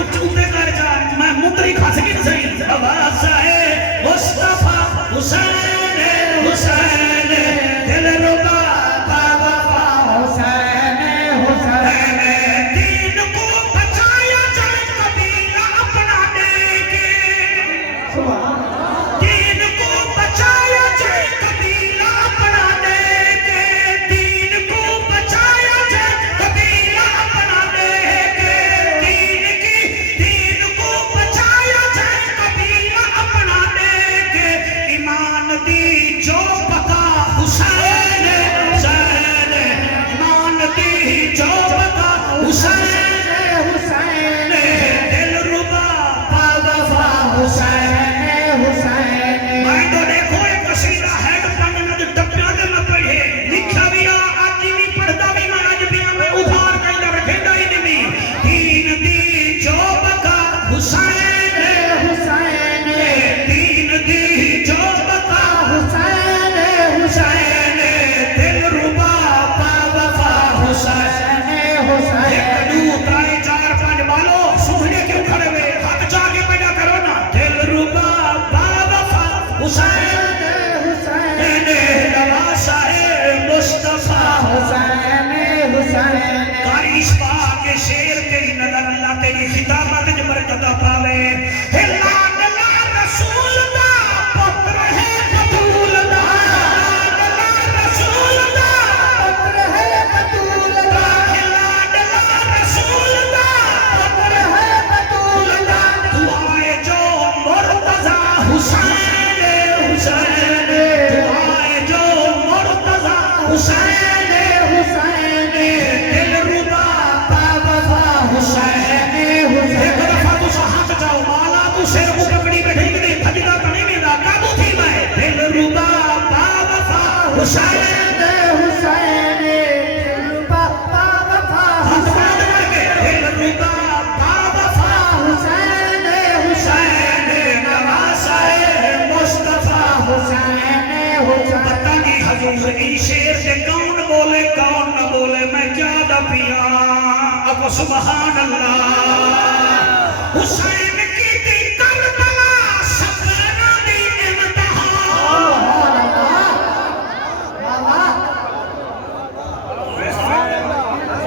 دی خطابت وچ مرتبہ پاوے ہے لاڈلا رسول دا پتر ہے بطول دا لاڈلا رسول دا پتر ہے بطول دا ہے لاڈلا رسول دا پتر ہے بطول دا دعائے جو مرتضی حسین حسین دعائے جو مرتضی حسین حسین دل ربا بابا حسین ایک دفعہ تو ہاتھ جاؤ مالا تو سر کو پکڑی بیٹھے کہ نہیں بھجدا تو نہیں میرا قابو تھی میں دل ربا بابا حسین حسین بابا ہاتھ بلند کر کے دل ربا بابا حسین حسین نواسائے مصطفیٰ حسین حسین پتہ نہیں حضور این شیر سے کون بولے کون نہ بولے میں کیا دا پیا اب سبحان اللہ حسین کی دی کربلا سفرہ دی امتحان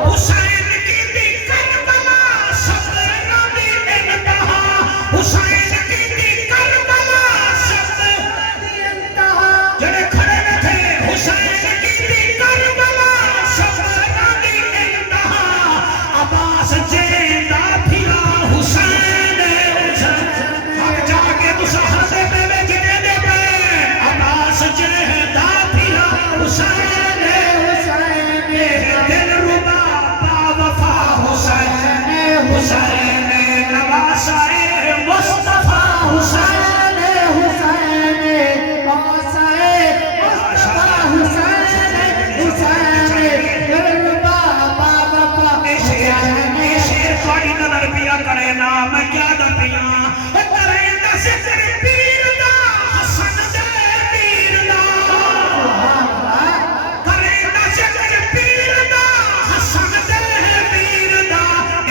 حسین کی دی کربلا سفرہ دی امتحان حسین کی دی کربلا سفرہ جڑے کھڑے میں تھے حسین کی دی کربلا سفرہ دی امتحان عباس جیندہ پھرا حسین حسین حق جا کے تو سہرتے پہ جنے دے پہ عباس جیندہ پھرا حسین دل ربا با وفا حسین حسین نواسائے مصطفیٰ حسین شیر تھوڑی نظر پیا کرے نا میں کیا دا پیا کرے دا ذکر پیر دا حسن دے پیر دا کرے دا ذکر پیر دا حسن دے پیر دا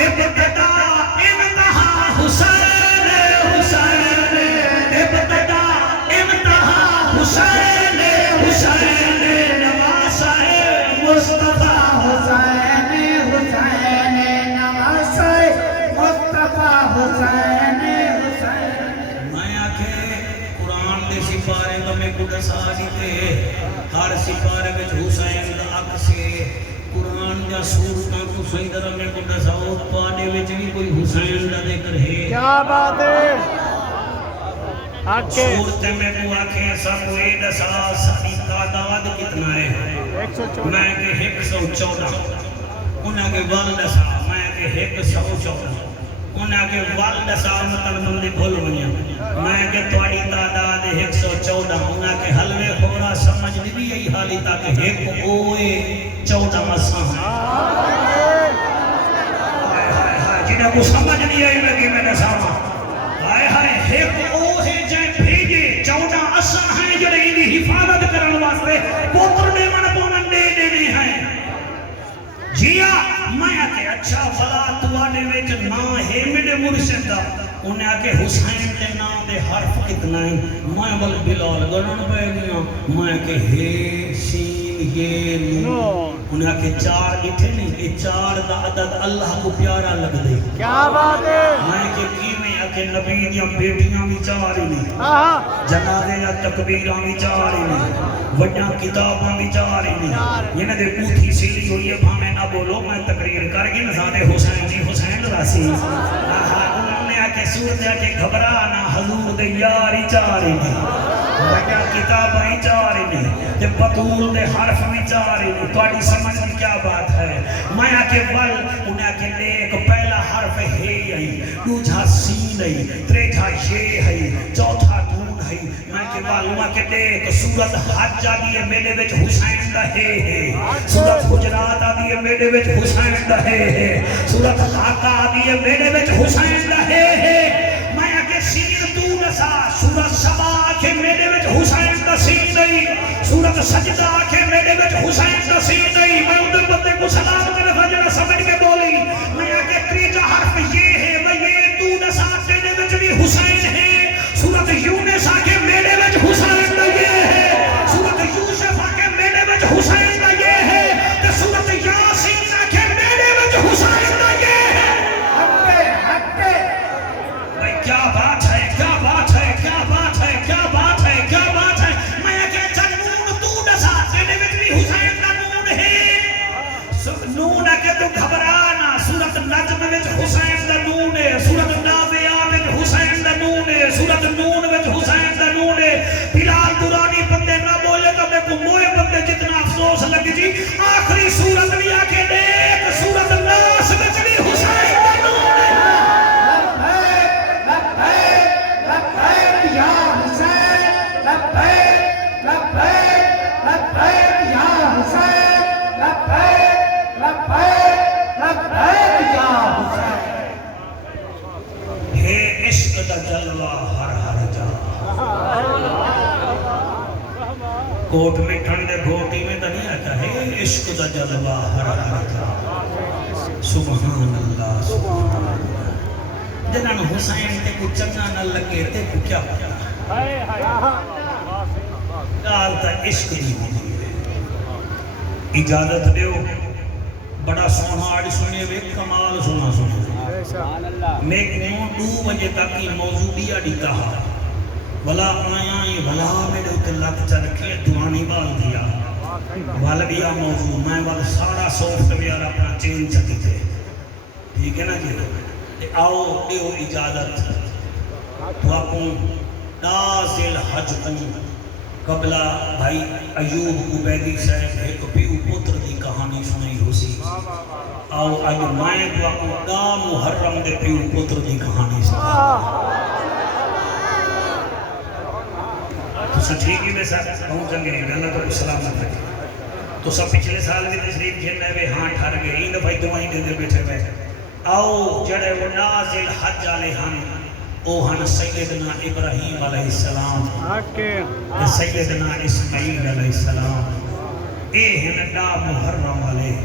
ابتدا انتہا حسین حسین ابتدا انتہا حسین حسین نواسائے مصطفیٰ میں آکھے قرآن دے سپارے تو میں کو دسا دیتے ہر سپارے میں حسین دا اک سے قرآن دا سورتاں کو صحیح طرح میں کو دسا اور پاڑے میں بھی کوئی حسین دا ذکر ہے کیا بات ہے سورت میں کو آکھے سب کوئی دسا ساری تعداد کتنا ہے میں کہ 114 انہاں کے والد دسا میں کہ 114 انہاں کے والد سامتن بندی بھول ونیا میں کہ توڑی تعداد 114 انہاں کے حلوے خورا سمجھ بھی یہی حالی تاکہ ایک اوئے 14 مساں جنہیں کو سمجھ نہیں آئی لگی میں نے ساما آئے ہائے ایک اوہے جائے بھیجے 14 اساں ہیں جو رہی دی حفاظت کرن واسطے پوتر نے من پونن دے دینے ہیں جیا میں آکے اچھا فلا توانے ویچ نا ہے میرے مرشد دا انہیں آکے حسین دے نام دے حرف کتنا ہے میں بل بلال گرن پہ گیا میں آکے ہے سین یہ نو انہیں آکے 4 اٹھے نہیں یہ 4 دا عدد اللہ کو پیارا لگ دے کیا بات ہے میں آکے کی میں آکے نبی دیا بیٹیاں بھی چاری نہیں جنازے یا تکبیراں بھی چاری نہیں وڈیاں کتاباں بھی چاری نہیں یہ نہ دے پوتھی سیلی ہوئی ہے بھامے نہ بولو میں تقریر کر گی نظادے حسین جی حسین راسی انہوں نے آکے سورت ہے کہ گھبرانا حضور دے یاری چاری نہیں وڈیاں کتاباں چاری نہیں تے بطول دے حرف بھی چاری نہیں توڑی سمجھ میں کیا بات ہے میں آکے ول انہیں آکے نیک پہلا حرف ہے آئی دوجھا سین آئی تریجھا یہ ہے چوتھا دون ہے میں کے معلومہ کے دیکھ سورت حج آدھی ہے میرے وچ حسین دا ہے سورت حجرات آدھی ہے میرے وچ حسین دا ہے سورت حاقہ آدھی ہے میرے وچ حسین دا ہے میں آکے سین دون سا سورت سبا آکے میرے وچ حسین دا سین نہیں سورت سجدہ آکے میرے وچ حسین دا سین نہیں میں ادھر بندے کو سلام کرنے فجرہ سمجھ کے بولی میں آکے تریجہ حرف یہ ہے میں یہ دون سا میرے وچ بھی حسین ہے سورت یونس آکے میرے وچ حسین دا یہ ہے سورت یوسف آکے میرے وچ حسین دا یہ ہے تے سورت یاسین آکے میرے وچ حسین دا یہ ہے کا جلوہ ہر ہر جا کوٹ میں ٹھنڈے گھوٹی میں تو نہیں آتا ہے عشق کا جلوہ ہر ہر جا سبحان اللہ سبحان اللہ جنہاں حسین تے کو چنگا نہ لگے تے کو کیا پتا گال تا عشق نہیں ہوتی ہے اجازت دیو بڑا سونا آڑی سنے وے کمال سنا سنا میں کیوں 2 بجے تک کی موضوع بھی آڑی کہا بلا آیا ہی بلا میرے اتر لگ چرکھے دوانی بال دیا والا بھی آ موضوع میں والا سارا سوفٹ ویئر اپنا چین چکی تھے ٹھیک ہے نا جی آؤ دیو اجازت تو اپن نازل حج کن قبلہ بھائی ایوب عبیدی صاحب ایک پیو پتر دی کہانی سنائی ہو سی آؤ آج میں تو اپن دا محرم دے پیو پتر دی کہانی سنائی تو سب ٹھیک ہی میں ساتھ کہوں چنگے ہیں اللہ تو سلامت رکھے تو سب پچھلے سال بھی تشریف جنہیں وے ہاں ٹھار گئے ہی دفعی دعائیں دے دے بیٹھے ہوئے آؤ جڑے وہ نازل حج علیہ ہم او ہن سیدنا ابراہیم علیہ السلام سیدنا اسماعیل علیہ السلام اے ہن دا محرم علیہ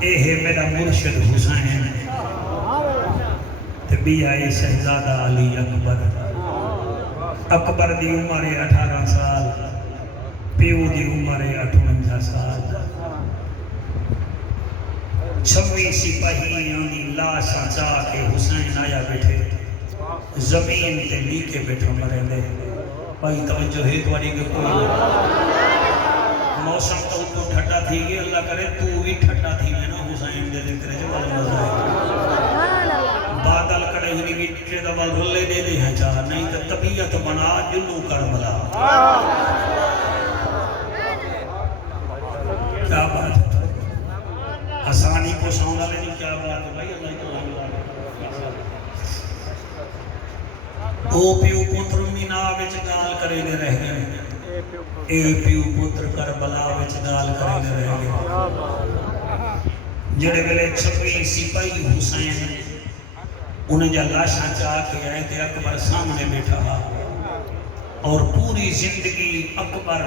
اے ہے میرا مرشد حسین تبی آئے شہزادہ علی اکبر اکبر دی عمر 18 سال پیو دی عمر 58 سال 26 سپاہیاں دی لاشاں چاہ کے حسین آیا بیٹھے زمین تے لیکے بیٹھا مرے دے بھائی توجہ ہے تواری کے کوئی موسم تو ٹھٹا تھی گئے اللہ کرے تو بھی ٹھٹا تھی میں نا حسین دے ذکر جو والا مزہ ہے بادل کڑے ہوئی ویٹے دا رلے دے دے ہیں چاہ نہیں تو طبیعت بنا جلو کربلا کیا بات ہے آسانی کو سونا لینی کیا بات ہے بھائی اللہ کو او پیو پتر مینا وچ گال کرے دے رہ گئے اے پیو پتر کربلا وچ گال کرے دے رہ گئے جڑے ویلے 26 سپاہی حسین انہیں جا لاشاں چاہ کے آئے تھے اکبر سامنے بیٹھا اور پوری زندگی اکبر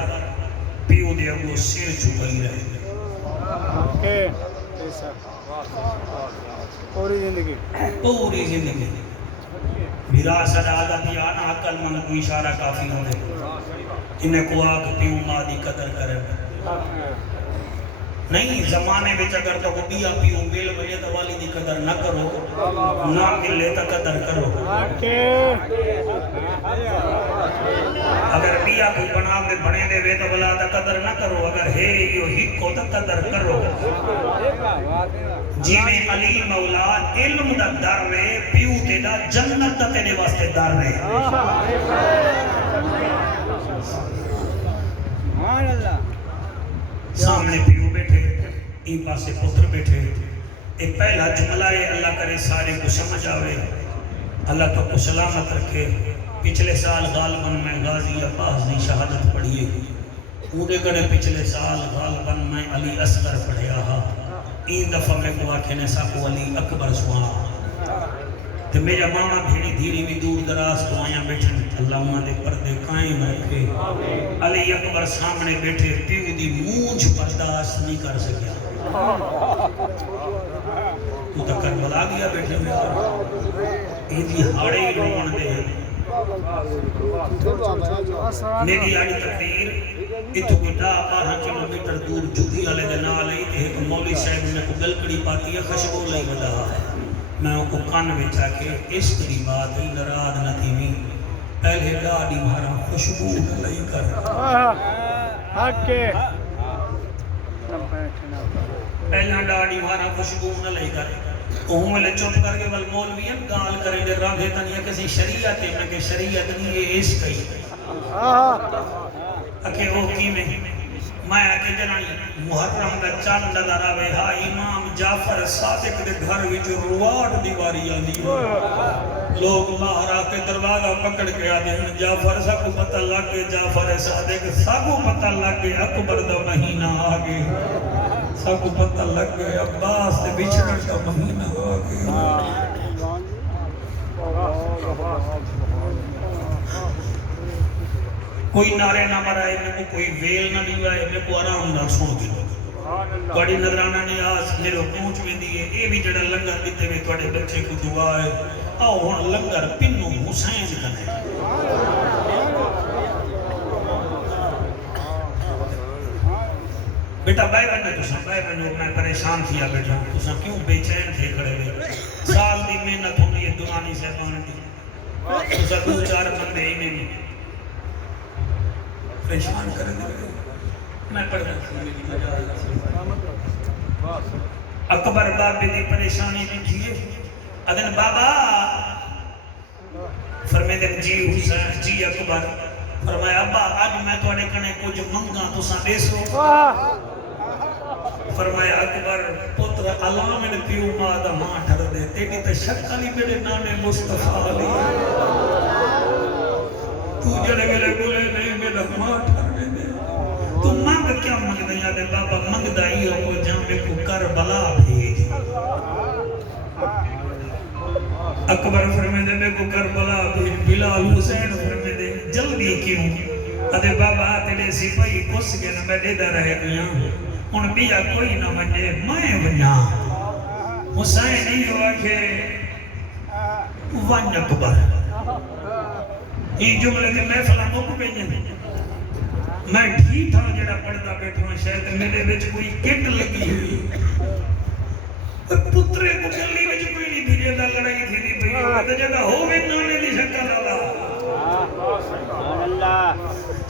پیو دے ابو سر جھکائی رہے پوری زندگی وراثت عادت یا نا عقل من کو اشارہ کافی ہو دے انہیں کو آگ پیو ماں دی قدر کرے نہیں زمانے بچ اگر تو بیا پیو بیل بجے تو والی دی قدر نہ کرو نہ ملے تو قدر کرو اگر بیا کوئی بنا میں بنے دے وے تو بلا تو قدر نہ کرو اگر ہے یہ ہی کو تو قدر کرو جی میں علی مولا علم دا در رہے پیو تے دا جنت دا تینے واسطے در رہے سامنے پیو بیٹھے این پاسے پتر بیٹھے ایک پہلا جملہ ہے اللہ کرے سارے کو سمجھ آوے اللہ تو کو سلامت رکھے پچھلے سال غالباً میں غازی عباس نے شہادت پڑھی ہے پورے کڑے پچھلے سال غالباً میں علی اصغر پڑھیا ہا این دفعہ میں کو آکھے نے ساکو علی اکبر سوہا تو میرا ماما بھیڑی دھیری بھی دور دراز تو آیا بیٹھن اللہ انہوں نے پردے قائم رکھے علی اکبر سامنے بیٹھے پیو دی مونچ برداشت نہیں کر سکیا تو تا کربلا گیا بیٹھے میں ایدی ہاڑے ہی روان دے میری آڑی تقدیر اتو گٹا 12 کلومیٹر دور جھگی والے دے نال آئی تے ایک مولوی صاحب نے کو گلکڑی پاتی ہے خشبو لئی ودا ہے میں کو کان وچ آ کے اس کی بات ہی ناراض نہ تھی وی پہلے ڈاڈی مارا خوشبو لئی کر حق کے پہلا ڈاڈی مارا خوشبو نہ لئی کر اوہ میں چپ کر کے بل مولوی گال کرے دے راندے تنیا کسی شریعت ہے میں کہ شریعت نہیں یہ عشق ہی اکے وہ کی میں آکے جنانی محرم دا چاند نظر آوے ہا امام جعفر صادق دے گھر وچ رواٹ دیواری آلی لوگ باہر آکے دروازہ پکڑ کے آدھے ہیں جعفر ساکو پتہ لگ گئے جعفر صادق ساکو پتہ لگ گئے اکبر دا مہینہ آگے ساکو پتہ لگ گئے عباس دے بچھڑے کا مہینہ آگے کوئی نعرے نہ مرائے میں کو کوئی ویل نہ لیوائے میں کو آرام نہ سن کے توڑی نظرانہ نیاز میرے پہنچ میں دیئے اے بھی جڑا لنگر دیتے ہوئے توڑے بچے کو دعا ہے آؤ ہون لنگر پنو حسین کنے بیٹا بھائی بنو میں پریشان تھیا بیٹا تسا کیوں بے چین تھے کھڑے ہوئے سال دی محنت ہوں یہ دمانی سے بان دی تسا دو چار بندے ہی میں پریشان کر دے میں پڑھنا اکبر بابے دی پریشانی بھی تھی ادن بابا فرمے دن جی حسین جی اکبر فرمایا ابا آج میں تو اڑے کنے کچھ منگا تو سا دے سو فرمایا اکبر پتر علام نے پیو مادہ ماں ٹھر دے تیٹی تے شک علی میرے نانے مصطفیٰ علی تو جڑے گلے بولے نہیں میرا ماں ٹھر دے تو مانگ کیا مانگ دیا دے بابا مانگ دائی ہو جہاں میں کو کربلا بھیج اکبر فرمے دے میں کو کربلا بھیج بلال حسین فرمے دے جلدی کیوں ادے بابا تیرے سپاہی کس کے نہ میں دیدہ رہ گیا ان بیا کوئی نہ منجے میں بنا حسین ہی ہوا کہ ون اکبر یہ جملے کے محفلہ مک گئی میں ٹھیک تھا جڑا پڑھتا بیٹھا ہوں شاید میرے وچ کوئی کٹ لگی ہوئی پترے کو گلی وچ کوئی نہیں تھی جدا لڑائی تھی نہیں پئی تے جدا ہوے نانے دی شکل اللہ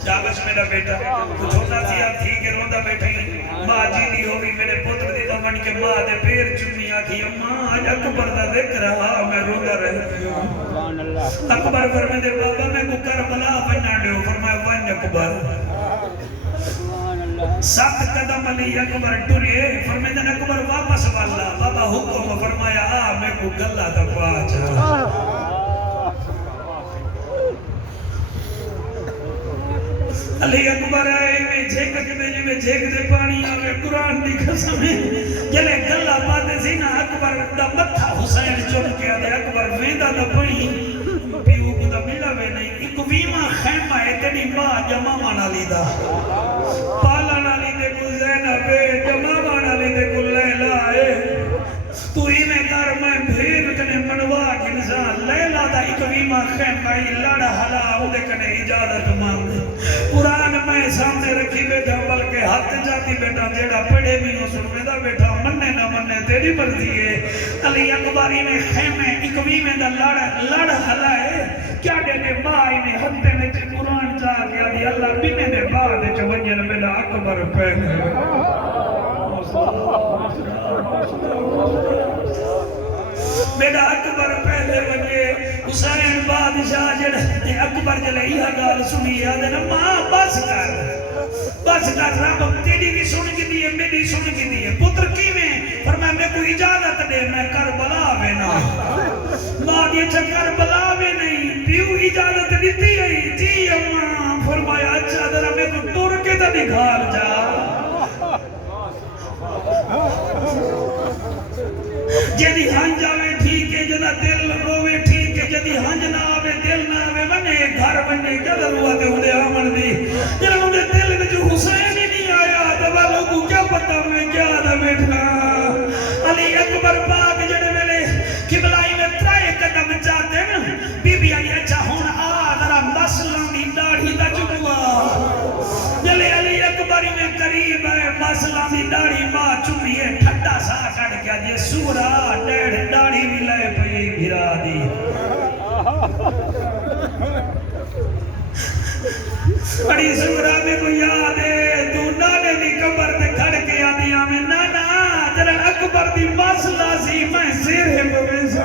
شاباش میرا بیٹا تو چھوٹا سی آپ تھی کہ روندا بیٹھا ہی ماں جی دی ہوئی میرے پتر دی تو بن کے ماں دے پیر چومی آکھی اماں آج اکبر دا ذکر رہا میں روندا رہ گیا اکبر فرمائے دے بابا میں کو کربلا بنا دیو فرمایا ون اکبر سات قدم علی اکبر ٹرے فرمائے دے اکبر واپس والا بابا حکم فرمایا میں کو گلہ دا پاچا علی اکبر آئے میں جھیک دے پانی آگے قرآن دی قسم ہے جلے گلہ پاتے سی نا اکبر دا متھا حسین چڑھ کے آدھے اکبر ویدہ دا پئی پیو کو دا ملا وے نہیں ایک ویمہ خیمہ ہے تیری ماں جمع مانا لی دا پالا نالی دے کو زینب جمع مانا لی دے کو لیلہ ہے تو ہی میں کر میں بھیڑ کنے منوا کنسان لیلہ دا ایک ویمہ خیمہ ہی لڑا حلا اودے کنے اجازت مانگ قرآن میں سامنے رکھی بیٹھا بلکہ ہاتھ جاتی بیٹھا جیڑا پڑھے بھی ہو سن بیٹھا بیٹھا مننے نہ مننے تیری مرضی ہے علی اکبری میں خیمے اکوی میں دا لڑ حلا ہے کیا دینے بائی میں ہتے میں چھ قرآن چاہ گیا دی اللہ بینے دے بعد چونجن میرا اکبر پہنے میرا اکبر پہلے بنے حسین بادشاہ جڑے اکبر جلے یہ گال سنی آدھے نا ماں بس کر رب تیری بھی سن کی دیئے میری سن کی دیئے پتر کی میں فرمایا میں کوئی اجازت دے میں کربلا میں نا ماں یہ چھا کربلا میں نہیں پیو اجازت دیتی ہے جی اماں فرمایا اچھا ذرا میں تو ٹور کے تا دکھار جا جدی ہنج آوے ٹھیک ہے جدا دل روے ٹھیک ہے جدی ہنج نہ آوے دل نہ آوے ونے گھر بنے قدر ہوا تے ہوں دے آمن دی جنہوں ہوں دے دل میں جو حسین ہی نہیں آیا تو والوں کو کیا پتا میں کیا دا بیٹھا علی اکبر پاک جڑے ملے قبلائی میں ترائے قدم چاہتے ہیں بی بی علی اچھا ہون ذرا مسلم دی داڑھی دا چکوا جلے علی اکبری میں قریب ہے مسلم دی داڑھی ماں چمی ہے ٹھٹا سا کڑ کیا دیئے سورا ڈیڑھ داڑھی بھی لے پئی بھرا دی بڑی سورا میں کو یاد ہے تو نانے دی قبر تے کھڑ کے آدھی آمیں نانا تیرا اکبر دی مسئلہ سی میں سیرے بوے سا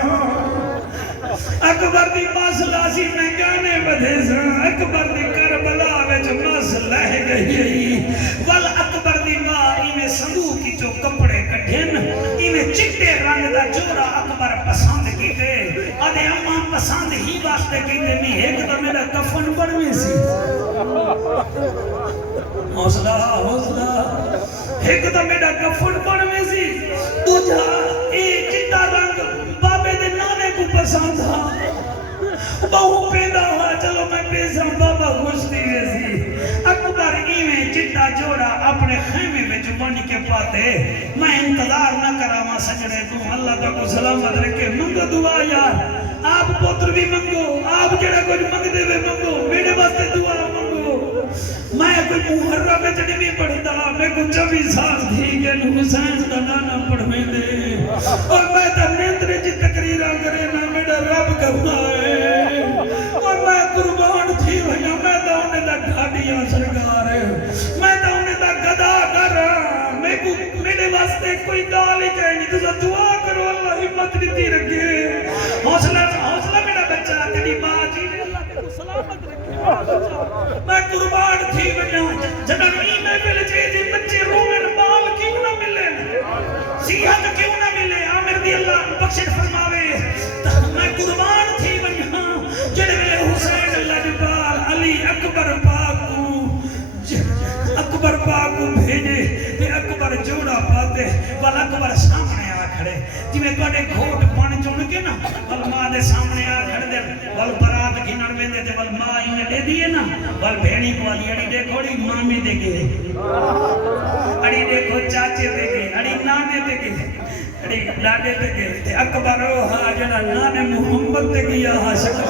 اکبر دی مسئلہ سی میں گانے بدھے سا اکبر دی کربلا وچ مسئلہ گئی ول اکبر دی ماں میں صندوق کی جو کپڑے کٹھن میں چٹے رنگ دا جورا اکبر پسند کی دے آدھے اماں پسند ہی واسطے کی دے میں ایک تو میرا کفن بڑھویں سی حوصلہ ایک تو میرا کفن بڑھویں سی دوجہ ایک چٹا رنگ بابے دے نانے کو پسند تھا بہو پیدا ہوا چلو میں پیسا بابا خوش دی گئی سی اپنے خیمے میں بن کے پاتے میں انتظار نہ کراما سجنے تو اللہ کا کو سلامت رکھے منگو دعا یار آپ پتر بھی منگو آپ جڑا کچھ منگ دے وے منگو میرے واسطے دعا منگو میں کوئی محرہ میں چڑی بھی پڑھتا میں کو 24 سال تھی کہ حسین دا نانا پڑھویں دے اور میں تا نیندرے جی تقریرہ کرے نا میرا رب گھمائے اور میں قربان تھی بھیا میں تا انہیں دا گھاڑیاں سرکار ہے میں تا انہیں دا گدا کر میرے واسطے کوئی گال ہی کہیں نہیں تو دعا کرو اللہ ہمت دیتی رکھے حوصلہ میرا بچہ تیری ماں جی نے اللہ کے سلامت رکھے میں قربان تھی بھیا جنہاں میں ملے جی بچے رومن بال کیوں نہ ملے صحت کیوں نہ ملے عامر دی اللہ بخشش فرماوے میں قربان تھی بھیا جڑے ملے حسین اللہ جبال علی اکبر پاک کو بھیجے تے اکبر جوڑا پاتے وال اکبر سامنے آ کھڑے جی میں توڑے گھوٹ پان چون کے نا وال ماں دے سامنے آ کھڑ دے وال برات گھنر میں دے وال ماں انہیں دے دیئے نا وال بھینی کو والی اڑی دیکھو اڑی مامی دے گئے اڑی دیکھو چاچے دے گئے اڑی نانے دے گئے اڑی لاڈے دے گئے تے اکبر ہاں جنا نانے محمد دے گیا ہاں شکل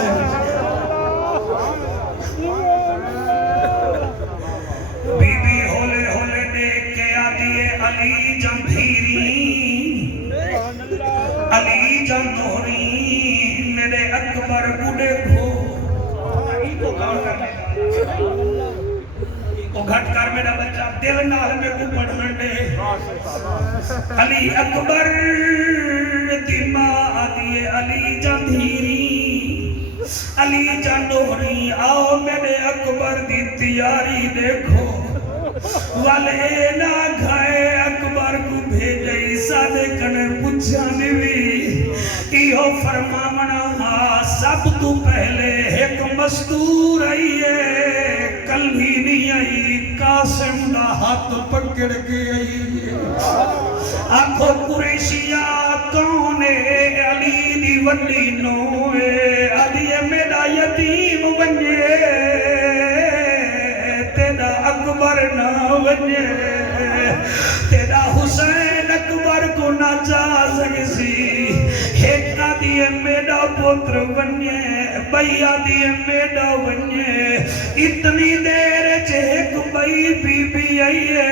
بی بی ہولے ہولے دیکھ کے آتی ہے علی جمبھیری علی جمبھوری میرے اکبر بڑے بھو کو گھٹ کر میرا بچہ دل نال میں کو پڑھن دے علی اکبر دیما آتی ہے علی جمبھیری علی جانوری آؤ میرے اکبر دی تیاری دیکھو والے نہ گھائے اکبر کو بھیجے سادے کنے پچھانوی ایہو فرمامنا سب تو پہلے ایک مستور آئیے کل ہی نہیں آئی قاسم دا ہاتھ پکڑ کے آئیے آنکھو قریشیہ کونے علی دی وڈی نوے علی میرا یتیم بنجے تیرا اکبر نہ بنجے تیرا حسین اکبر کو نہ چاہ سکسی ایک آدھی میرا پتر بنجے بھائی آدھی میرا بنجے اتنی دیر چیک بھائی بی بی آئیے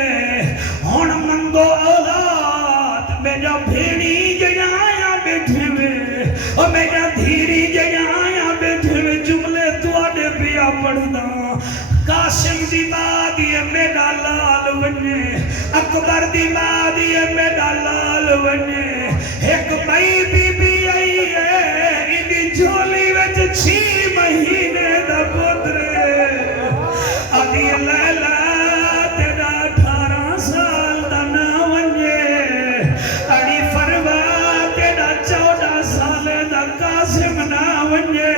ہون منگو اولاد میرا بھیڑی جنایا بیٹھے میں اور میرا دھیری جنایا بیٹھے میں جملے تو آنے پیا پڑھنا قاسم دی ماں دیئے میرا لال بنے اکبر دی ماں دیئے میرا لال بنے ایک بھائی بی بی آئی ہے انہی جھولی وچ 6 مہینے دا پترے آدھی لیلہ تیرا 18 سال دا نہ بنے اڑی فروا تیرا 14 سال دا قاسم نہ بنے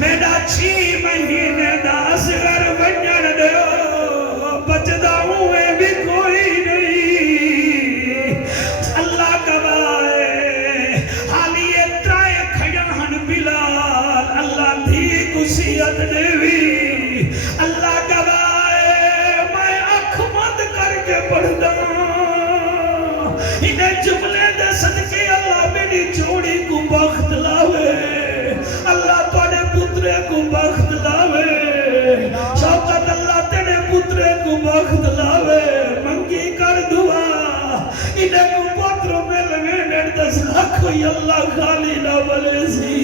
میرا 6 مہینے دا اصغر بنجر دیو بچدا ہوئے بھی کوئی نہیں اللہ گواہے حالی اترائے کھیان بلال اللہ تھی کسیت دیوی اللہ گواہے میں اکھ مند کر کے پڑھدا انہیں جملے دے صدقے اللہ میری جوڑی کو بخت لاوے اللہ پڑے پترے کو بخت لاوے شوقت اللہ تیرے پترے کو بخت لاوے منگی کر دعا انہیں کو پتر مل میں نردس کوئی اللہ خالی نہ بلے سی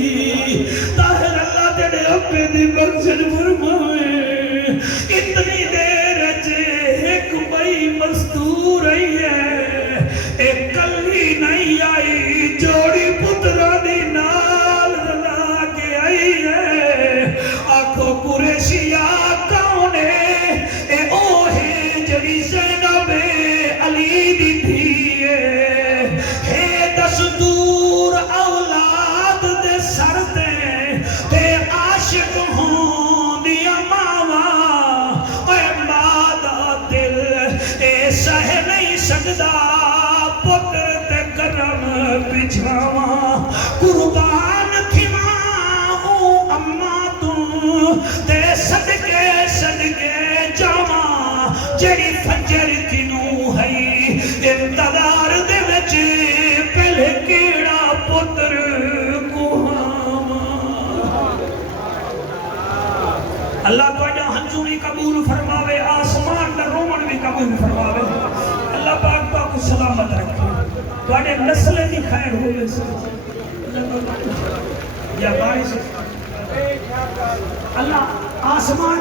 طاہر اللہ تیرے اپنے دی بخشن فرمائے اتنی دیر جے ایک بھائی مستور رہی ہے ایک کل ہی نہیں آئی جوڑی پترہ دی نال رلا کے آئی ہے آنکھوں قریشیہ کونے اے اوہے جڑی زینب علی دی دھیے ہے دستور اولاد دے سر دے تے عاشق ہوں دیا ماما اے مادہ دل اے سہ نہیں سکدا پتر تے کرم بچھاواں قربان تھی ماں اماں تو تے صدقے جاواں جڑی فجر انتظار دے وچ پہلے کیڑا پتر اللہ تواڈا ہنجو بھی قبول فرماوے آسمان دا رومن بھی قبول فرماوے اللہ پاک کو سلامت رکھے تواڈے نسل دی خیر ہوے یا بارش اللہ آسمان